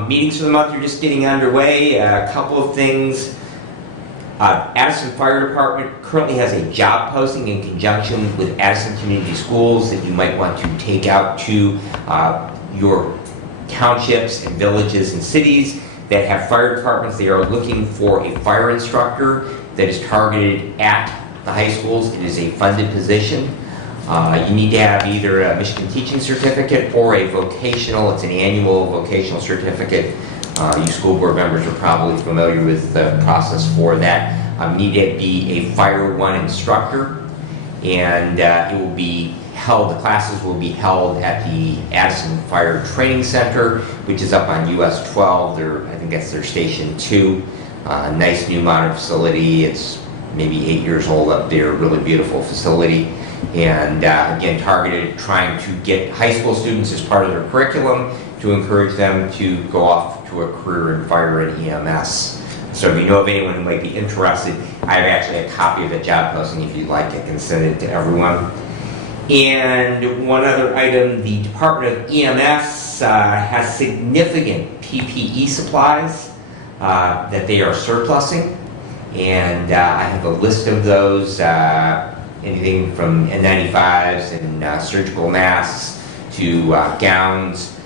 Meetings for the month are just getting underway. A couple of things. Addison Fire Department currently has a job posting in conjunction with Addison Community Schools that you might want to take out to your townships and villages and cities that have fire departments. They are looking for a fire instructor that is targeted at the high schools. It is a funded position. You need to have either a Michigan teaching certificate or a vocational. It's an annual vocational certificate. You school board members are probably familiar with the process for that. You need to be a Fire 1 instructor, and it will be held, the classes will be held at the Addison Fire Training Center, which is up on US 12. I think that's their Station 2. Nice new modern facility. It's maybe 8 years old up there, really beautiful facility. And again, targeted trying to get high school students as part of their curriculum to encourage them to go off to a career in fire and EMS. So if you know of anyone who might be interested, I have actually a copy of the job posting. If you'd like, I can send it to everyone. And one other item, the Department of EMS has significant PPE supplies that they are surplusing. And I have a list of those, anything from N95s and surgical masks to gowns,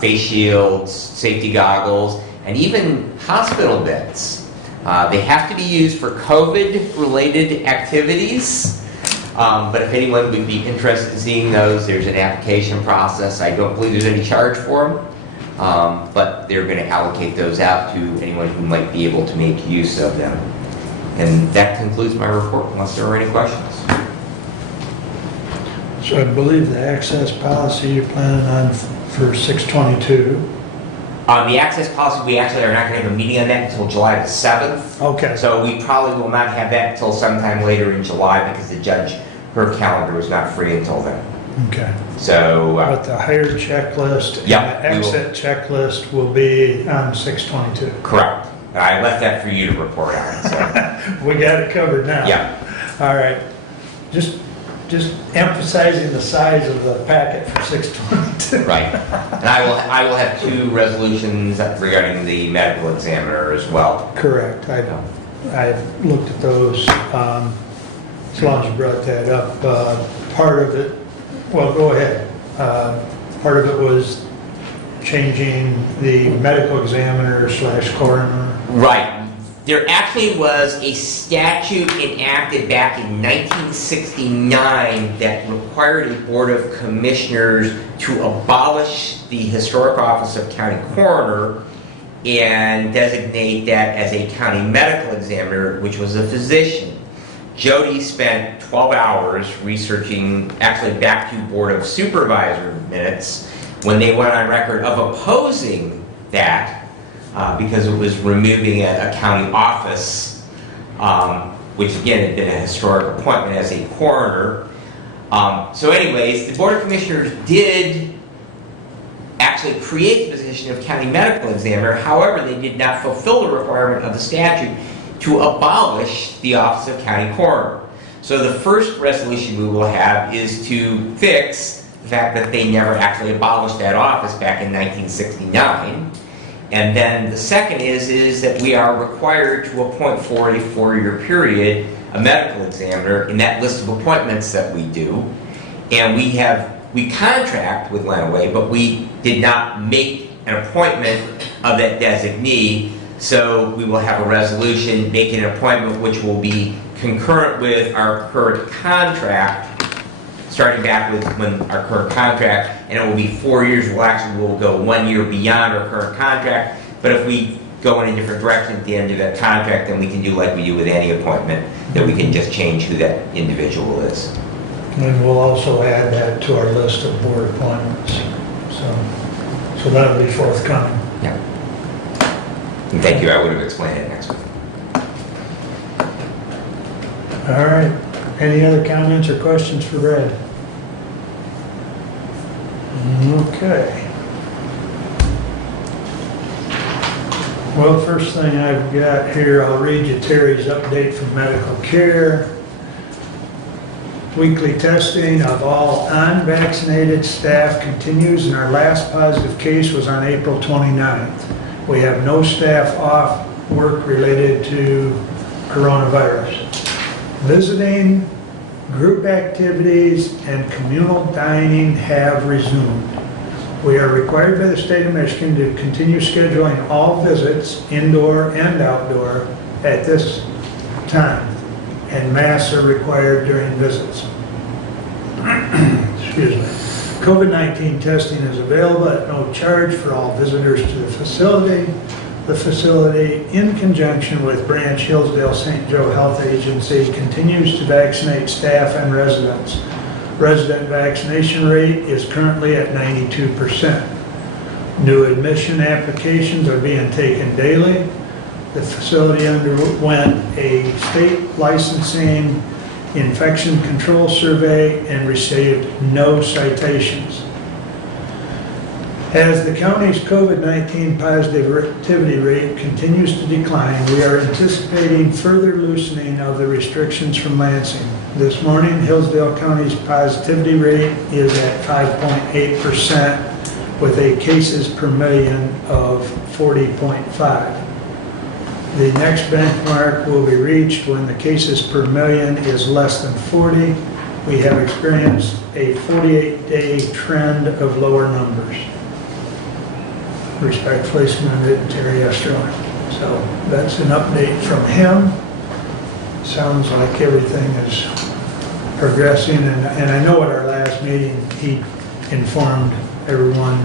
face shields, safety goggles, and even hospital beds. They have to be used for COVID-related activities, but if anyone would be interested in seeing those, there's an application process. I don't believe there's any charge for them, but they're going to allocate those out to anyone who might be able to make use of them. And that concludes my report, unless there are any questions. So I believe the access policy you're planning on for 6/22. The access policy, we actually are not going to have a meeting on that until July the 7th. Okay. So we probably will not have that until sometime later in July because the judge, her calendar was not free until then. Okay. So, But the hire checklist and the Yeah, we will. exit checklist will be on 6/22. correct. I left that for you to report on, so, We got it covered now. yeah. All right. Just emphasizing the size of the packet for 6/22. Right. And I will have 2 resolutions regarding the medical examiner as well. Correct. I've looked at those, as long as you brought that up. Part of it, well, go ahead. Part of it was changing the medical examiner / coroner. Right. There actually was a statute enacted back in 1969 that required a Board of Commissioners to abolish the historic office of county coroner and designate that as a county medical examiner, which was a physician. Jody spent 12 hours researching, actually back to Board of Supervisor minutes, when they went on record of opposing that because it was removing a county office, which again had been a historic appointment as a coroner. So anyways, the Board of Commissioners did actually create the position of county medical examiner. However, they did not fulfill the requirement of the statute to abolish the office of county coroner. So the first resolution we will have is to fix the fact that they never actually abolished that office back in 1969. And then the second is that we are required to appoint for a 4-year period a medical examiner in that list of appointments that we do. And we contract with Lenawee, but we did not make an appointment of that designee. So we will have a resolution making an appointment which will be concurrent with our current contract, starting back with when our current contract, and it will be 4 years. We'll go 1 year beyond our current contract. But if we go in a different direction at the end of that contract, then we can do like we do with any appointment, that we can just change who that individual is. And we'll also add that to our list of board appointments. So that'll be forthcoming. Yeah. And thank you, I would have explained it next week. All right. Any other comments or questions for Brad? Okay. Well, first thing I've got here, I'll read you Terry's update from medical care. Weekly testing of all unvaccinated staff continues, and our last positive case was on April 29th. We have no staff off work related to coronavirus. Visiting, group activities, and communal dining have resumed. We are required by the state of Michigan to continue scheduling all visits, indoor and outdoor, at this time, and masks are required during visits. Excuse me. COVID-19 testing is available at no charge for all visitors to the facility. The facility, in conjunction with Branch Hillsdale St. Joe Health Agency, continues to vaccinate staff and residents. Resident vaccination rate is currently at 92%. New admission applications are being taken daily. The facility underwent a state licensing infection control survey and received no citations. As the county's COVID-19 positivity rate continues to decline, we are anticipating further loosening of the restrictions from Lansing. This morning, Hillsdale County's positivity rate is at 5.8% with a cases per million of 40.5. The next benchmark will be reached when the cases per million is less than 40. We have experienced a 48-day trend of lower numbers. Respectfully submitted, Terry Esterling. So that's an update from him. Sounds like everything is progressing, and I know at our last meeting, he informed everyone,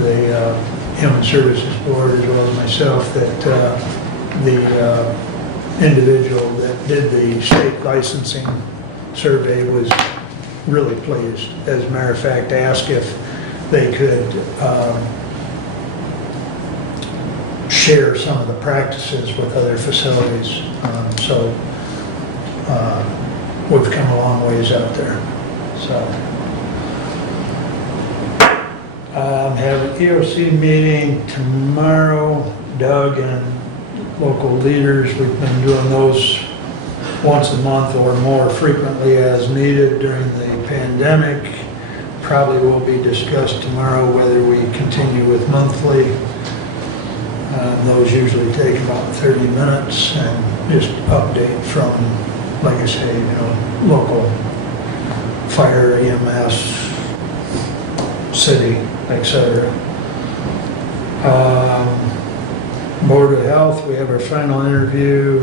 the Human Services Board as well as myself, that the individual that did the state licensing survey was really pleased. As a matter of fact, asked if they could share some of the practices with other facilities. So we've come a long ways out there. So. Have an EOC meeting tomorrow. Doug and local leaders, we've been doing those once a month or more frequently as needed during the pandemic. Probably will be discussed tomorrow whether we continue with monthly. Those usually take about 30 minutes and just update from, like I say, local fire, EMS, city, etc. Board of Health, we have our final interview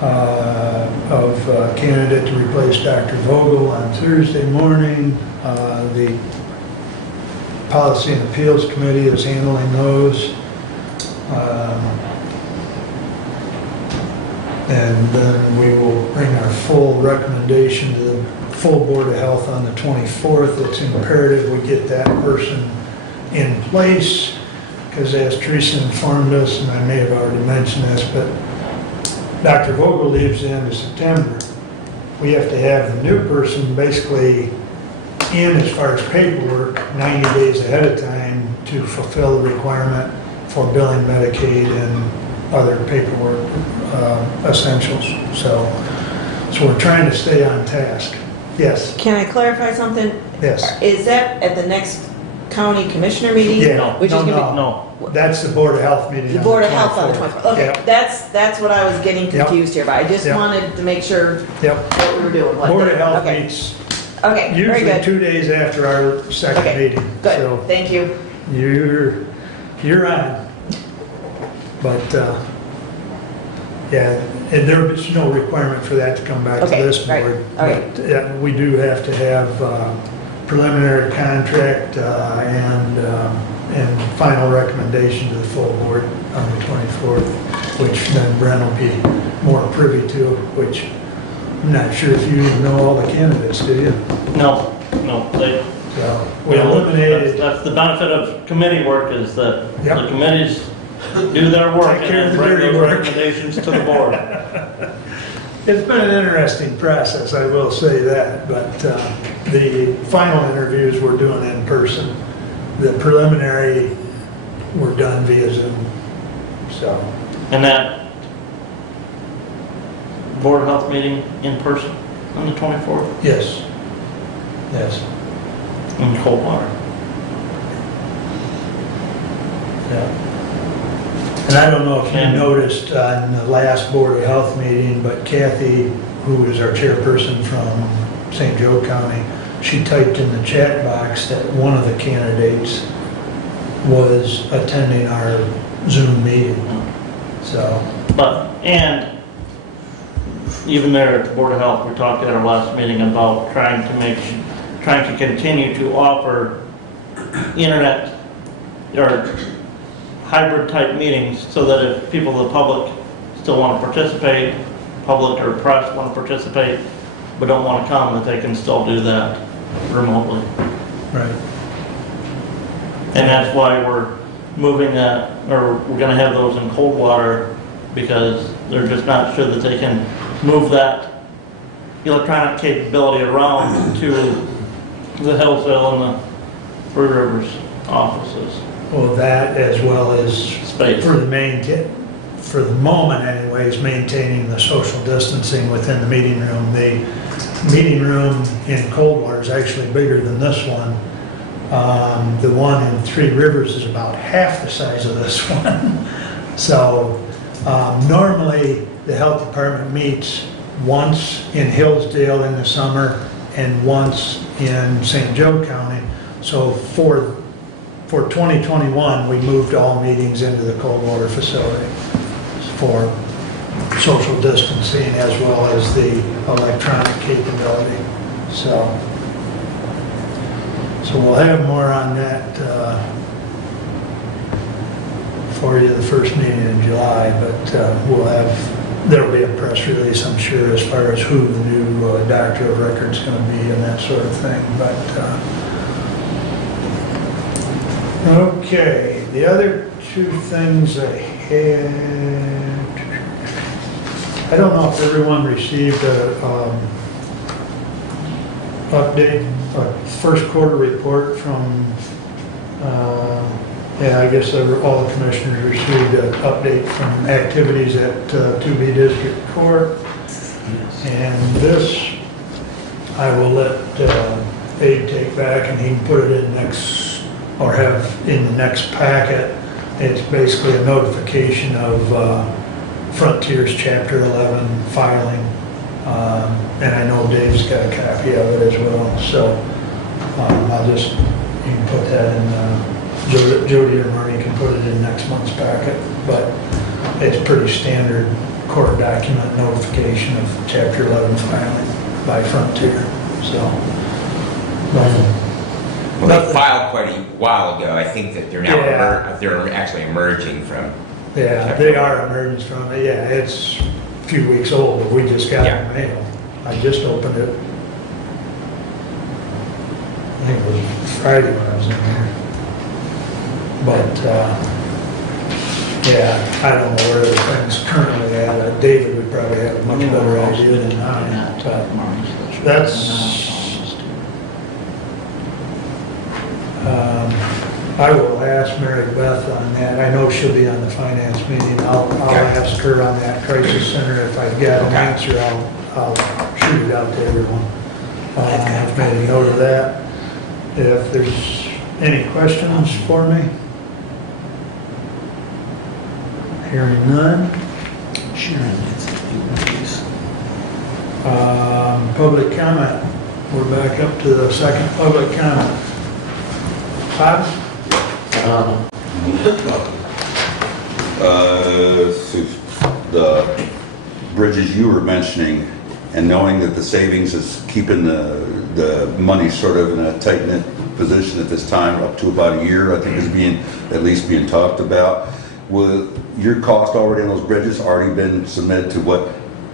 of a candidate to replace Dr. Vogel on Thursday morning. The Policy and Appeals Committee is handling those. And then we will bring our full recommendation to the full Board of Health on the 24th. It's imperative we get that person in place, because as Teresa informed us, and I may have already mentioned this, but Dr. Vogel leaves the end of September. We have to have the new person basically in as far as paperwork 90 days ahead of time to fulfill the requirement for billing Medicaid and other paperwork essentials. So we're trying to stay on task. Yes, Can I clarify something? yes. Is that at the next county commissioner meeting? Yeah, Which is gonna be No. That's the Board of Health meeting. the on Board of Health on the 24th. 24th. Okay, Yep, that's what I was getting Yep. confused here, but I just Yep. wanted to make sure yep. what we were doing. what Board day. of Health Okay. meets Okay, very usually good. 2 days after our second Okay, meeting. Good, So thank you. you're on. But, yeah, and there's no requirement for that to come back to Okay, this right, board. okay. But we do have to have preliminary contract and final recommendation to the full board on the 24th, which then Bren will be more privy to, which I'm not sure if you even know all the candidates, do you? No. So we eliminated, That's the benefit of committee work, is that Yep. the committees do their work Take care of and the bring dirty those work. recommendations to the board. it's been an interesting process, I will say that, but the final interviews we're doing in person. The preliminary were done via Zoom, so. And that Board of Health meeting in person on the 24th Yes. Yes. in Coldwater. Yeah. And I don't know if you And- noticed on the last Board of Health meeting, but Kathy, who is our chairperson from St. Joe County, she typed in the chat box that one of the candidates was attending our Zoom meeting. So, And even there at the Board of Health, we talked at our last meeting about trying to continue to offer internet or hybrid type meetings, so that if people, the public, still want to participate, public or press want to participate, but don't want to come, that they can still do that remotely. right. And that's why we're moving that, or we're gonna have those in Coldwater, because they're just not sure that they can move that electronic capability around to the Hillsdale and the Three Rivers offices. Well, that as well as Space. for the moment anyways, maintaining the social distancing within the meeting room. The meeting room in Coldwater is actually bigger than this one. The one in Three Rivers is about half the size of this one. So normally, the health department meets once in Hillsdale in the summer and once in St. Joe County. So for 2021, we moved all meetings into the Coldwater facility for social distancing as well as the electronic capability. So we'll have more on that for you the first meeting in July, but there'll be a press release, I'm sure, as far as who the new doctor of record's going to be and that sort of thing. But okay, the other two things I had, I don't know if everyone received update, first quarter report from, I guess all the commissioners received an update from activities at 2B District Court. And this, I will let Abe take back and he can put it in next, or have in the next packet. It's basically a notification of Frontiers Chapter 11 filing. And I know Dave's got a copy of it as well, so I'll just, you can put that in, Jody or Marty can put it in next month's packet, but it's pretty standard court document notification of Chapter 11 filing by Frontier, so. Well, they filed quite a while ago. I think that they're now, Yeah. they're actually emerging from. Yeah, they are emerged from it, yeah, it's a few weeks old, but we just got Yeah. the mail. I just opened it. I think it was Friday when I was in here. But, yeah, I don't know where the thing's currently at. David would probably have a much better idea than I, but that's, I will ask Mary Beth on that. I know she'll be on the finance meeting. I'll Okay. ask her on that crisis center. If I've got an Okay. answer, I'll shoot it out to everyone. I've made a note of that. If there's any questions for me? Hearing none. Public comment. We're back up to the second public comment. Bob? The bridges you were mentioning, and knowing that the savings is keeping the money sort of in a tight-knit position at this time, up to about a year, I think is at least being talked about. Will your cost already on those bridges already been submitted to what,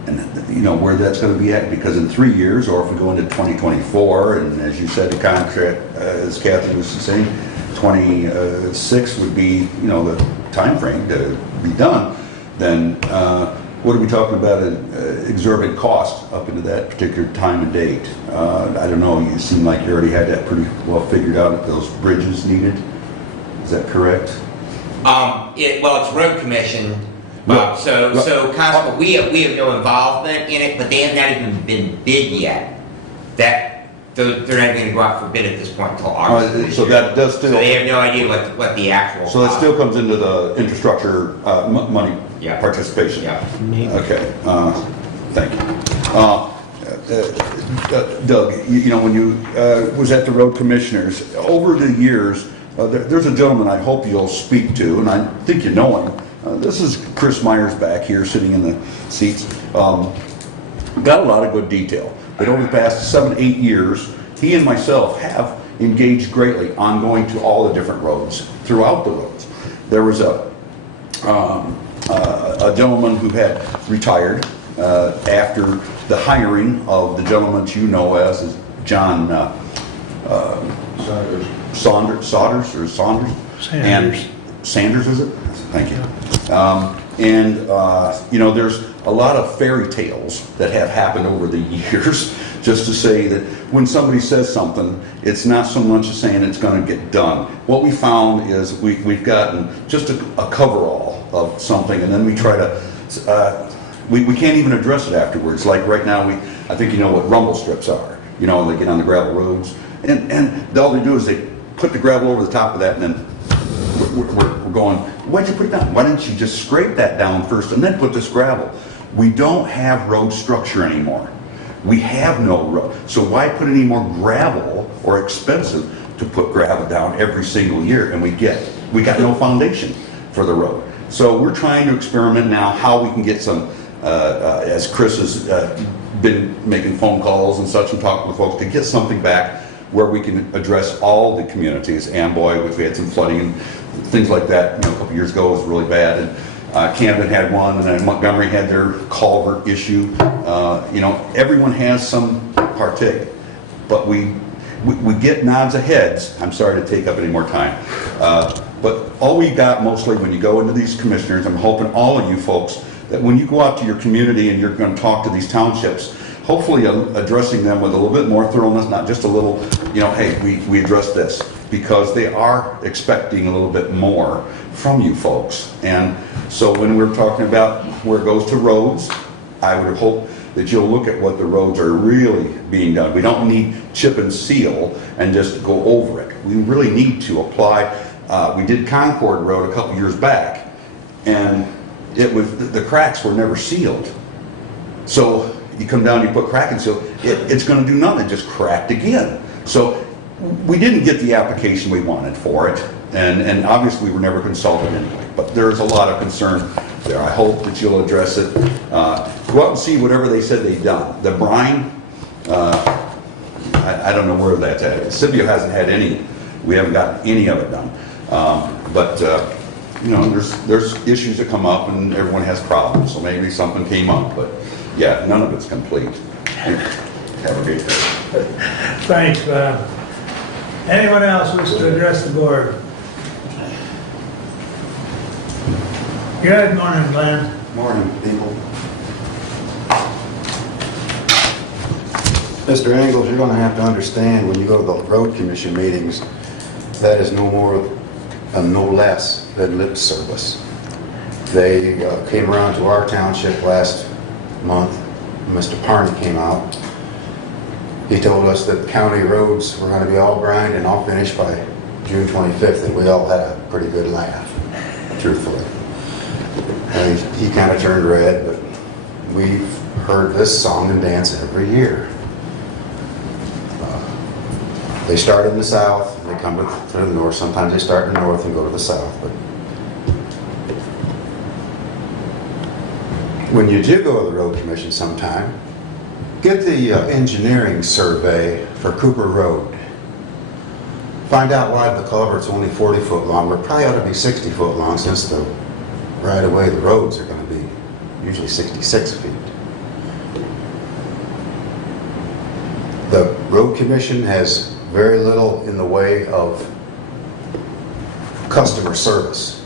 and you know, where that's gonna be at? Because in 3 years, or if we go into 2024, and as you said, the contract, as Kathy was saying, 26 would be, you know, the time frame to be done, then what are we talking about, an exorbitant cost up into that particular time and date? I don't know, you seem like you already had that pretty well figured out that those bridges needed. Is that correct? Well, it's road commission, Right. so Constable, we have no involvement in it, but they have not even been bid yet. They're not going to go out for bid at this point until August. of this So year. that does still. So they have no idea what the actual. So it still comes into the infrastructure money Yeah. participation? Yeah. Okay, thank you. Doug, you know, when you was at the road commissioners, over the years, there's a gentleman I hope you'll speak to, and I think you know him. This is Chris Myers back here, sitting in the seats. Got a lot of good detail. But over the past 7, 8 years, he and myself have engaged greatly on going to all the different roads, throughout the roads. There was a gentleman who had retired after the hiring of the gentleman that you know as John Saunders. And Sanders, is it? Thank you. You know, there's a lot of fairy tales that have happened over the years, just to say that when somebody says something, it's not so much as saying it's going to get done. What we found is we've gotten just a coverall of something, and then we try to, we can't even address it afterwards. Like right now, I think you know what rumble strips are. You know, they get on the gravel roads, and all they do is they put the gravel over the top of that, and then we're going, why'd you put it down? Why didn't you just scrape that down first and then put this gravel? We don't have road structure anymore. We have no road. So why put any more gravel, or expensive to put gravel down every single year? And we got no foundation for the road. So we're trying to experiment now how we can get some, as Chris has been making phone calls and such and talking with folks, to get something back where we can address all the communities. Amboy, which we had some flooding and things like that, you know, a couple years ago, was really bad. And Camden had one, and then Montgomery had their culvert issue. You know, everyone has some partake, but we get nods of heads. I'm sorry to take up any more time. But all we got mostly when you go into these commissioners, I'm hoping all of you folks, that when you go out to your community and you're going to talk to these townships, hopefully addressing them with a little bit more thoroughness, not just a little, hey, we addressed this, because they are expecting a little bit more from you folks. And so when we're talking about where it goes to roads, I would hope that you'll look at what the roads are really being done. We don't need chip and seal and just go over it. We really need to apply. We did Concord Road a couple years back, and the cracks were never sealed. So you come down, you put crack and seal, it's going to do nothing, just cracked again. So we didn't get the application we wanted for it, and obviously we were never consulted anyway. But there's a lot of concern there. I hope that you'll address it. Go out and see whatever they said they've done. The brine, I don't know where that's at. Scipio hasn't had any. We haven't gotten any of it done. There's issues that come up, and everyone has problems. So maybe something came up, but yeah, none of it's complete. Have a great day. Thanks, Bob. Anyone else wish to address the board? Good morning, Glenn. Morning, people. Mr. Engels, you're going to have to understand when you go to the road commission meetings, that is no more and no less than lip service. They came around to our township last month. Mr. Parney came out. He told us that county roads were going to be all grind and all finished by June 25th, and we all had a pretty good laugh, truthfully. And he kind of turned red, but we've heard this song and dance every year. They start in the south, they come to the north. Sometimes they start in the north and go to the south. But when you do go to the road commission sometime, get the engineering survey for Cooper Road. Find out why the culvert's only 40 foot long, but probably ought to be 60 foot long, since the right away the roads are going to be usually 66 feet. The road commission has very little in the way of customer service.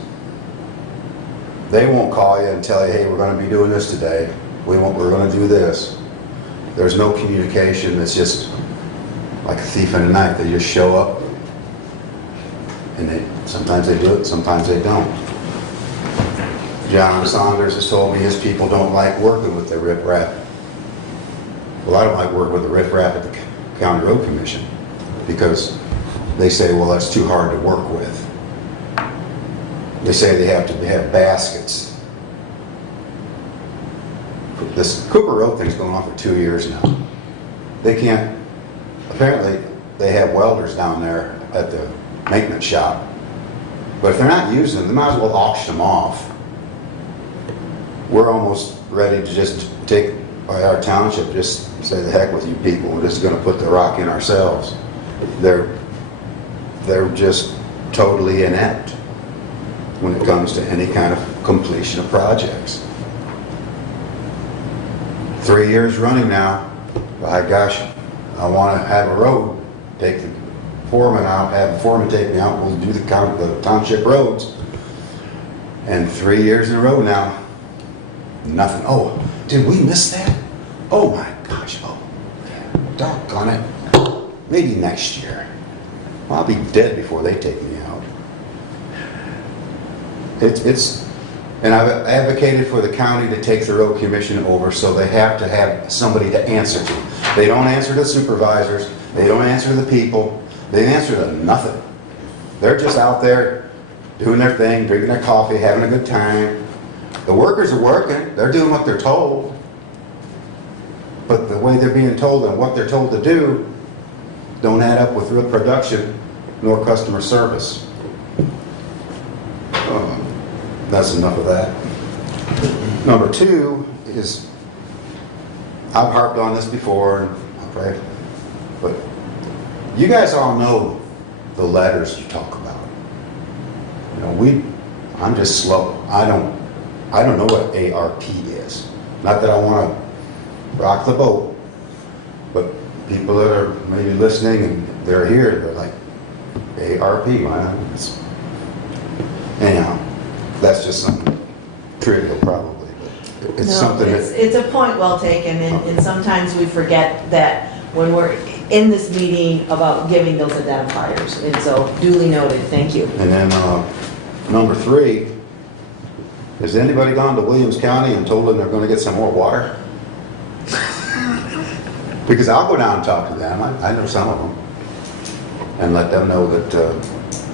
They won't call you and tell you, hey, we're going to be doing this today. We're going to do this. There's no communication. It's just like a thief in the night. They just show up, and sometimes they do it, sometimes they don't. John Saunders has told me his people don't like working with the riprap. Well, I don't like working with the riprap at the county road commission, because they say, well, that's too hard to work with. They say they have to have baskets. This Cooper Road thing's going on for 2 years now. They can't, apparently they have welders down there at the maintenance shop, but if they're not using them, they might as well auction them off. We're almost ready to just take our township, just say the heck with you people, we're just going to put the rock in ourselves. They're just totally inept when it comes to any kind of completion of projects. 3 years running now, by gosh, I want to have a road, take the foreman out, have the foreman take me out, we'll do the township roads. And 3 years in a row now, nothing. Oh, did we miss that? Oh my gosh, oh, doggone it. Maybe next year. Well, I'll be dead before they take me out. And I've advocated for the county to take the road commission over, so they have to have somebody to answer to. They don't answer to supervisors, they don't answer to the people, they answer to nothing. They're just out there doing their thing, drinking their coffee, having a good time. The workers are working, they're doing what they're told. But the way they're being told and what they're told to do don't add up with real production nor customer service. That's enough of that. Number two is, I've harped on this before, but you guys all know the letters you talk about. You know, I'm just slow. I don't know what ARP is. Not that I want to rock the boat, but people that are maybe listening and they're here, they're like, ARP, man. Anyhow, that's just something trivial probably, but it's No, something it's, that, it's a point well taken, and sometimes we forget that when we're in this meeting about giving those identifiers, and so duly noted, thank you. and then, number 3, has anybody gone to Williams County and told them they're gonna get some more water? Because I'll go down and talk to them, I know some of them, and let them know that,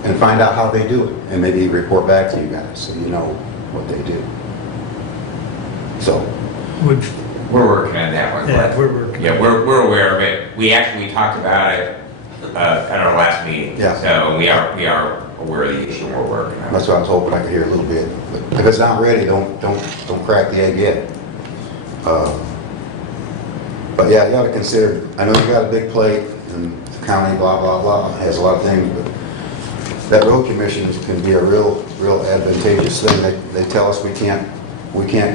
and find out how they do it, and maybe report back to you guys, so you know what they do. So, Would- We're working on that one. Yeah, we're working. Yeah, we're aware of it. We talked about it at our last meeting. Yeah. So we are aware of the issue and we're working on it. that's what I was hoping I could hear a little bit. But if it's not ready, don't crack the egg yet. But yeah, you gotta consider, I know you got a big plate, and the county, blah, blah, blah, has a lot of things, but that road commission can be a real advantageous thing. They tell us we can't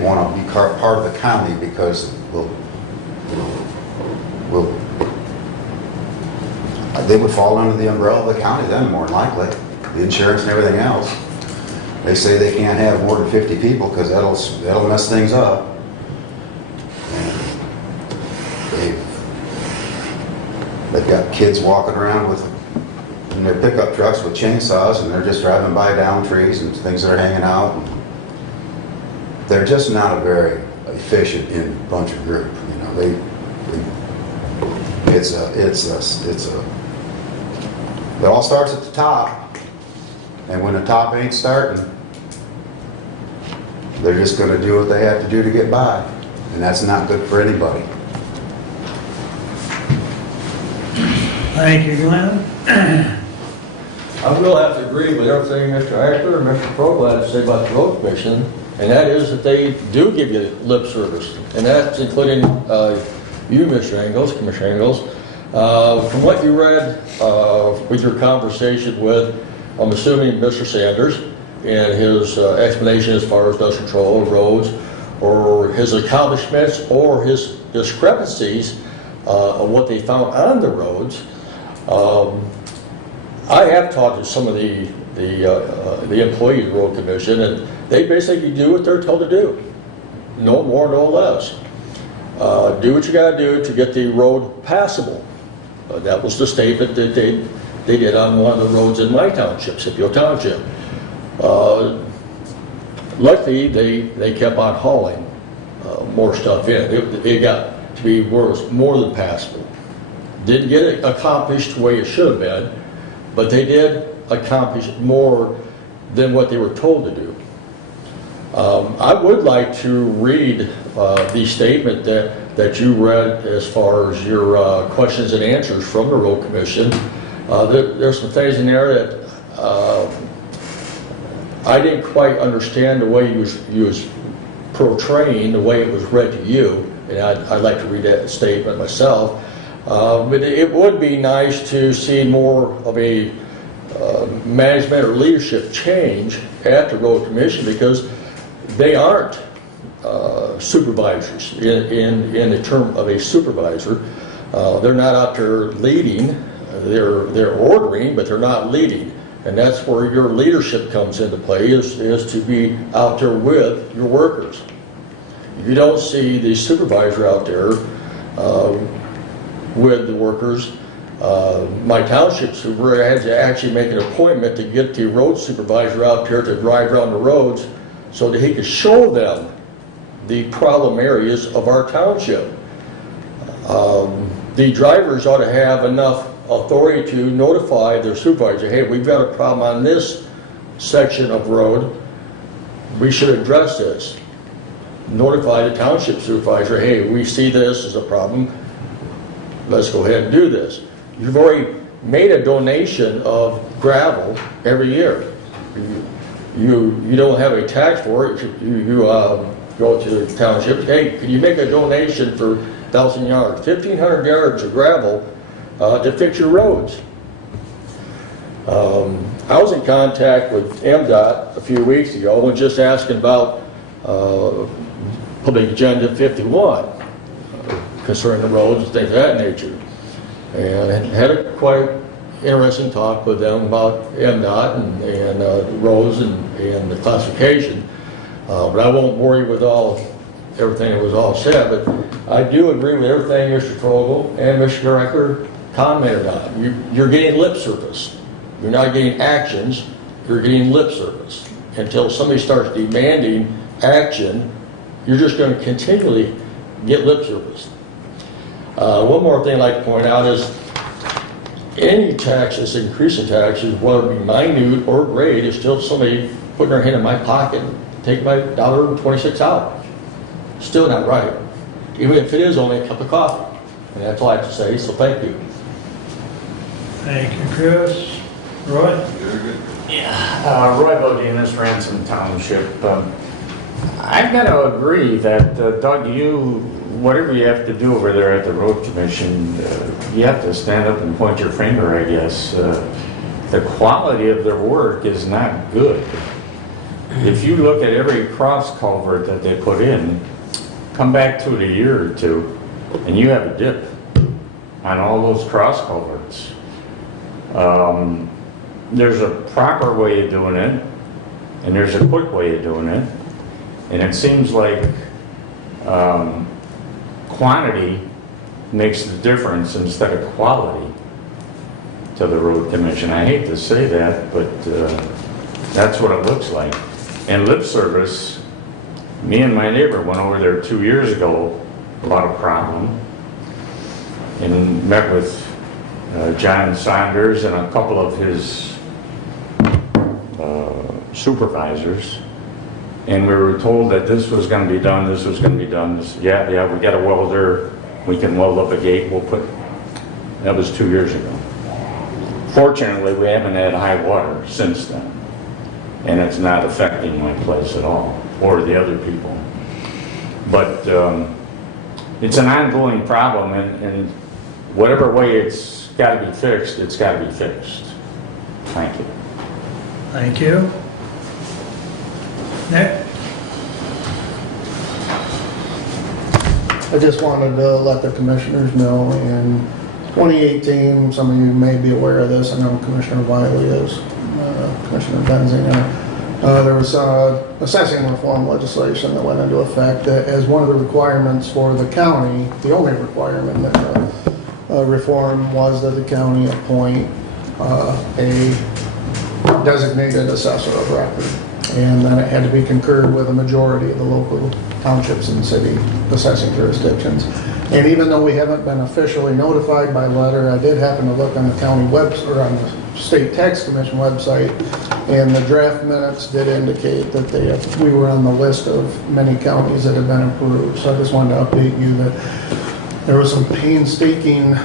want to be part of the county because they would fall under the umbrella of the county then, more than likely, the insurance and everything else. They say they can't have more than 50 people because that'll mess things up. They've got kids walking around in their pickup trucks with chainsaws, and they're just driving by down trees and things that are hanging out. They're just not a very efficient bunch of group. You know, it all starts at the top, and when the top ain't starting, they're just going to do what they have to do to get by, and that's not good for anybody. Thank you, Glenn. I will have to agree with everything Mr. Ackler and Mr. Proglad say about the road commission, and that is that they do give you lip service, and that's including you, Mr. Engels, Commissioner Engels. From what you read with your conversation with, I'm assuming Mr. Sanders, and his explanation as far as dust control, roads, or his accomplishments, or his discrepancies of what they found on the roads. I have talked to some of the employees of the road commission, and they basically do what they're told to do, no more, no less. Do what you got to do to get the road passable. That was the statement that they did on one of the roads in my township, Scipio Township. Luckily, they kept on hauling more stuff in. It got to be more than passable. Didn't get it accomplished the way it should have been, but they did accomplish more than what they were told to do. I would like to read the statement that you read as far as your questions and answers from the road commission. There's some things in there that I didn't quite understand the way you was portraying, the way it was read to you, and I'd like to read that statement myself. But it would be nice to see more of a management or leadership change at the road commission, because they aren't supervisors in the term of a supervisor. They're not out there leading. They're ordering, but they're not leading. And that's where your leadership comes into play, is to be out there with your workers. You don't see the supervisor out there with the workers. My township supervisor had to actually make an appointment to get the road supervisor out there to drive around the roads so that he could show them the problem areas of our township. The drivers ought to have enough authority to notify their supervisor, hey, we've got a problem on this section of road, we should address this. Notify the township supervisor, hey, we see this as a problem, let's go ahead and do this. You've already made a donation of gravel every year. You don't have a tax for it. You go to the township, hey, can you make a donation for 1,000 yards, 1,500 yards of gravel to fix your roads? I was in contact with MDOT a few weeks ago and just asking about Public Agenda 51 concerning the roads and things of that nature. And had a quite interesting talk with them about MDOT and roads and the classification. But I won't bore you with all everything that was all said, but I do agree with everything Mr. Trogel and Mr. Director commented on. You're getting lip service. You're not getting actions, you're getting lip service. Until somebody starts demanding action, you're just going to continually get lip service. One more thing I'd like to point out is any taxes, increasing taxes, whether it be minute or great, is still somebody putting their hand in my pocket and take my $1.26 out. Still not right, even if it is only a cup of coffee. And that's all I have to say, so thank you. Thank you, Chris. Roy? Roy Bodinas, Ransom Township. I've got to agree that, Doug, whatever you have to do over there at the road commission, you have to stand up and point your finger, I guess. The quality of their work is not good. If you look at every cross culvert that they put in, come back to it a year or two, and you have a dip on all those cross culverts. There's a proper way of doing it, and there's a quick way of doing it, and it seems like quantity makes the difference instead of quality to the road commission. I hate to say that, but that's what it looks like. And lip service, me and my neighbor went over there 2 years ago about a problem and met with John Saunders and a couple of his supervisors, and we were told that this was going to be done, this was going to be done. Yeah, we got a welder, we can weld up a gate, that was 2 years ago. Fortunately, we haven't had high water since then, and it's not affecting my place at all, or the other people. But it's an ongoing problem, and whatever way it's got to be fixed, it's got to be fixed. Thank you. Thank you. Nick? I just wanted to let the commissioners know in 2018, some of you may be aware of this, I know Commissioner Wiley is, Commissioner Benzinger, there was assessing reform legislation that went into effect that as one of the requirements for the county, the only requirement that reform was that the county appoint a designated assessor of record. And then it had to be concurred with a majority of the local townships and city assessing jurisdictions. And even though we haven't been officially notified by letter, I did happen to look on the county website, or on the State Tax Commission website, and the draft minutes did indicate that we were on the list of many counties that have been approved. So I just wanted to update you that there was some painstaking,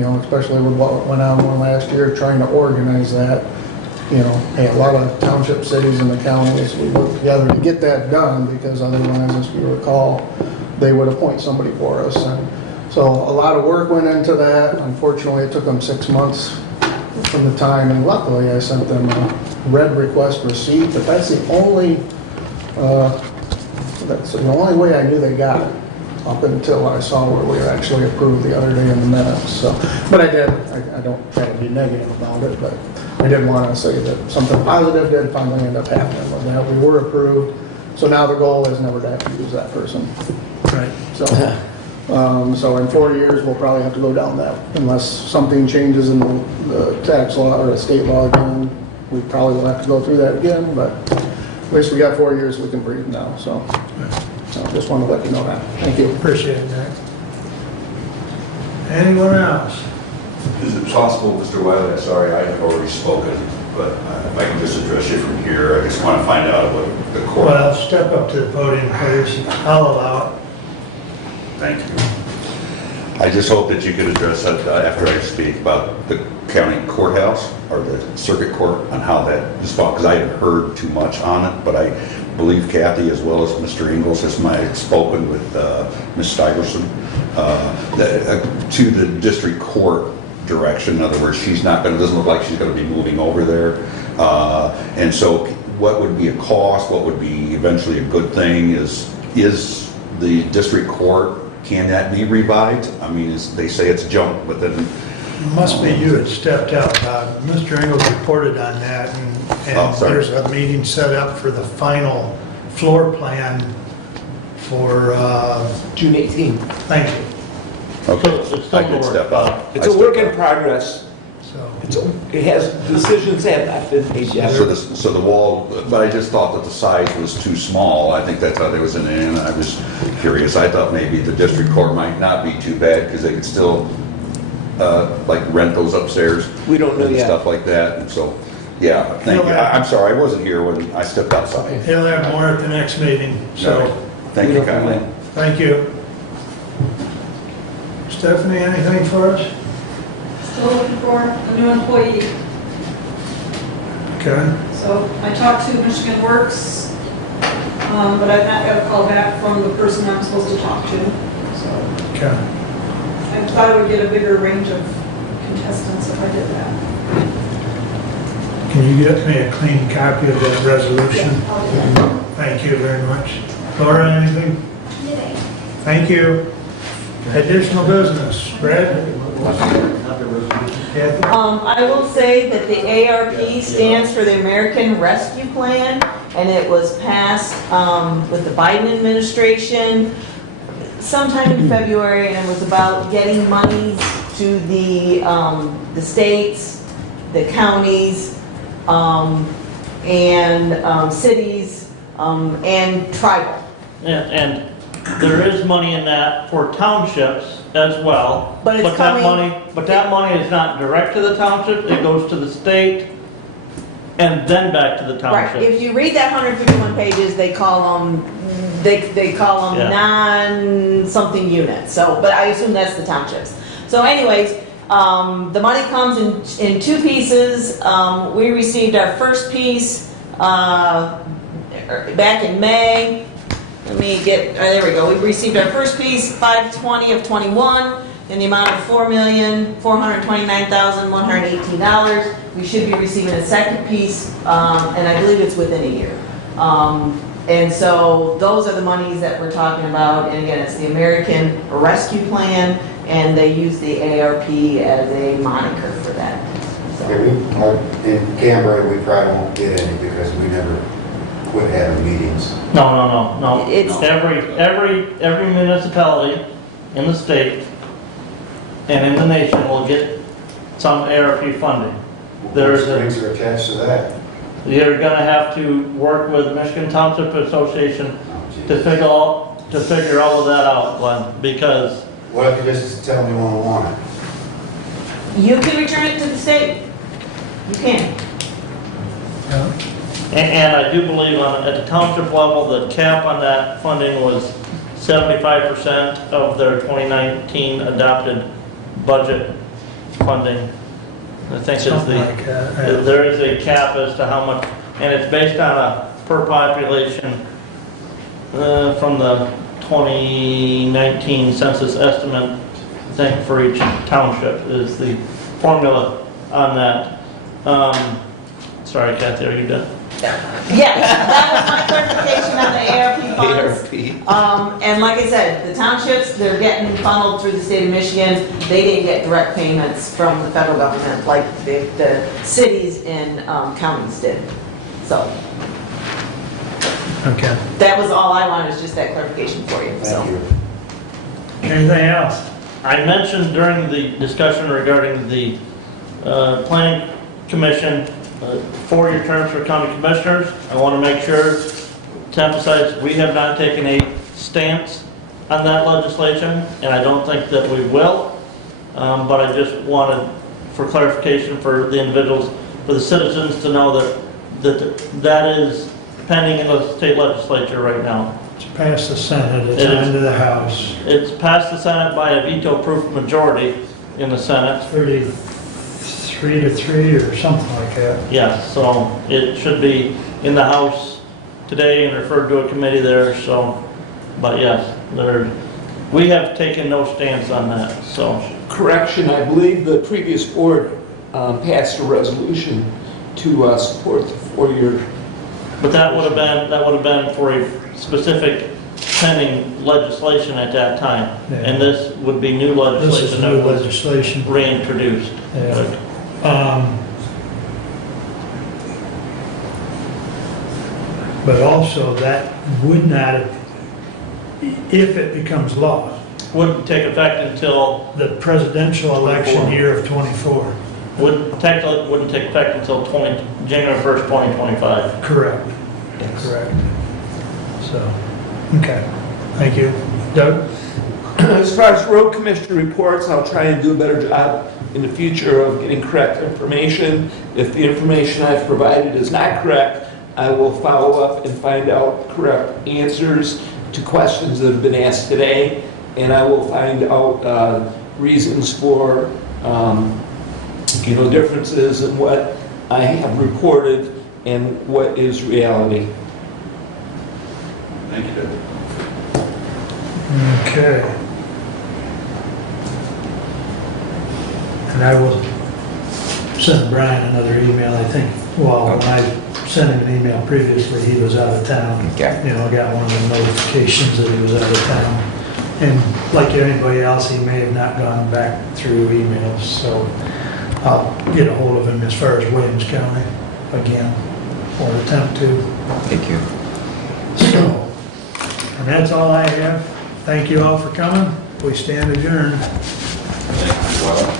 especially with what went on last year, trying to organize that. A lot of township cities in the counties, we worked together to get that done, because otherwise, as you recall, they would appoint somebody for us. And so a lot of work went into that. Unfortunately, it took them 6 months from the time, and luckily I sent them a red request receipt, but that's the only way I knew they got it, up until I saw where we were actually approved the other day in the minutes. So, but I don't try to be negative about it, but I did want to say that something positive did finally end up happening with that. We were approved, so now the goal is never to have to use that person. Right. So, so in 4 years, we'll probably have to go down that, unless something changes in the tax law or the state law again. We probably will have to go through that again, but at least we got 4 years we can breathe now, so just want to let you know that. Thank you. Appreciate that. Anyone else? Is it possible, Mr. Wiley, I'm sorry, I have already spoken, but if I can just address you from here, I just want to find out what the court... Well, step up to the podium, please. I'll allow it. Thank you. I just hope that you could address that after I speak about the county courthouse or the circuit court on how that is fought, because I haven't heard too much on it, but I believe Kathy as well as Mr. Ingles has spoken with Ms. Stuyvesant to the district court direction. In other words, doesn't look like she's going to be moving over there. And so what would be a cost, what would be eventually a good thing is the district court, can that be revived? I mean, they say it's junk, but then... Must be you had stepped out. Mr. Ingles reported on that, and there's a meeting set up for the final floor plan for, June 18th. thank you. Okay, It's still I in could the step works. out. It's I a work stepped in progress. So, It has, decisions have not been made out. yet. So the wall, but I just thought that the size was too small. I think that's how there was an in. I was curious. I thought maybe the district court might not be too bad because they could still, like rent those upstairs. We don't know and yet. stuff like that. And so, yeah, thank you. I'm sorry, I wasn't here when I stepped outside. he'll have more at the next meeting, so, Thank you kindly. thank you. Stephanie, anything for us? Still looking for a new employee. Okay, So I talked to Michigan Works, but I've not got a call back from the person I'm supposed to talk to. So okay. I thought I would get a bigger range of contestants if I did that. Can you get me a clean copy of that resolution? I'll do that. Thank you very much. Laura, anything? Thank you. Additional business, Brad? Kathy? I will say that the ARP stands for the American Rescue Plan, and it was passed with the Biden administration sometime in February, and it was about getting monies to the states, the counties, and cities, and tribal. And there is money in that for townships as well. But it's that coming- money is not direct to the township, it goes to the state and then back to the Right, if township. you read that 151 pages, they call them, they call them Yeah. non-something units, so, but I assume that's the townships. So anyways, the money comes in two pieces. We received our first piece, back in May. Let me get, there we go. We received our first piece, 5/20 of '21, in the amount of $4,429,118. We should be receiving a second piece, and I believe it's within a year. And so those are the monies that we're talking about. And again, it's the American Rescue Plan, and they use the ARP as a moniker for that. So, In Canberra, we probably won't get any because we never quit having meetings. No. It's- Every municipality in the state and in the nation will get some ARP funding. There's a- Strings are attached to that. You're gonna have to work with Michigan Township Association Oh, to geez. figure all of that out, Glenn, because What if you just tell me when I want it? you can return it to the state. You can. And I do believe at the township level, the cap on that funding was 75% of their 2019 adopted budget funding. I think it's Something like that, yeah. there is a cap as to how much, and it's based on a per population from the 2019 census estimate, I think for each township is the formula on that. Sorry, Kathy, are you done? Yes, that was my clarification on the ARP funds. ARP. And like I said, the townships, they're getting funneled through the state of Michigan. They didn't get direct payments from the federal government like the cities and counties did. So Okay. that was all I wanted, is just that clarification for you, so. Thank you. Anything else? I mentioned during the discussion regarding the planning commission, 4-year terms for county commissioners. I want to make sure to emphasize, we have not taken a stance on that legislation, and I don't think that we will. But I just wanted, for clarification for the individuals, for the citizens to know that is pending in the state legislature right now. It's past the Senate, it's It is. on to the House. It's passed the Senate by a veto-proof majority in the Senate. 33 to 3 or something like that. Yes, so it should be in the House today and referred to a committee there, so, but yes, we have taken no stance on that, so. Correction, I believe the previous board passed a resolution to support the 4-year. But that would have been for a specific pending legislation at that time. Yeah. And this would be new This legislation is that new was legislation. reintroduced. Yeah. But also, that would not have if it becomes law, Wouldn't take effect until, the presidential election year of '24. wouldn't take effect until January 1st, 2025. Correct. Correct. So, okay, thank you. Doug? As far as road commissioner reports, I'll try and do a better job in the future of getting correct information. If the information I've provided is not correct, I will follow up and find out correct answers to questions that have been asked today, and I will find out reasons for, differences in what I have reported and what is reality. Thank you, Doug. Okay. And I will send Brian another email, I think, well, when I sent him an email previously, he was out of town. Okay. You know, I got one of the notifications that he was out of town. And like anybody else, he may have not gone back through emails, so I'll get a hold of him as far as Williams County again, or attempt to. Thank you. So, and that's all I have. Thank you all for coming. We stand adjourned. Thank you, Well.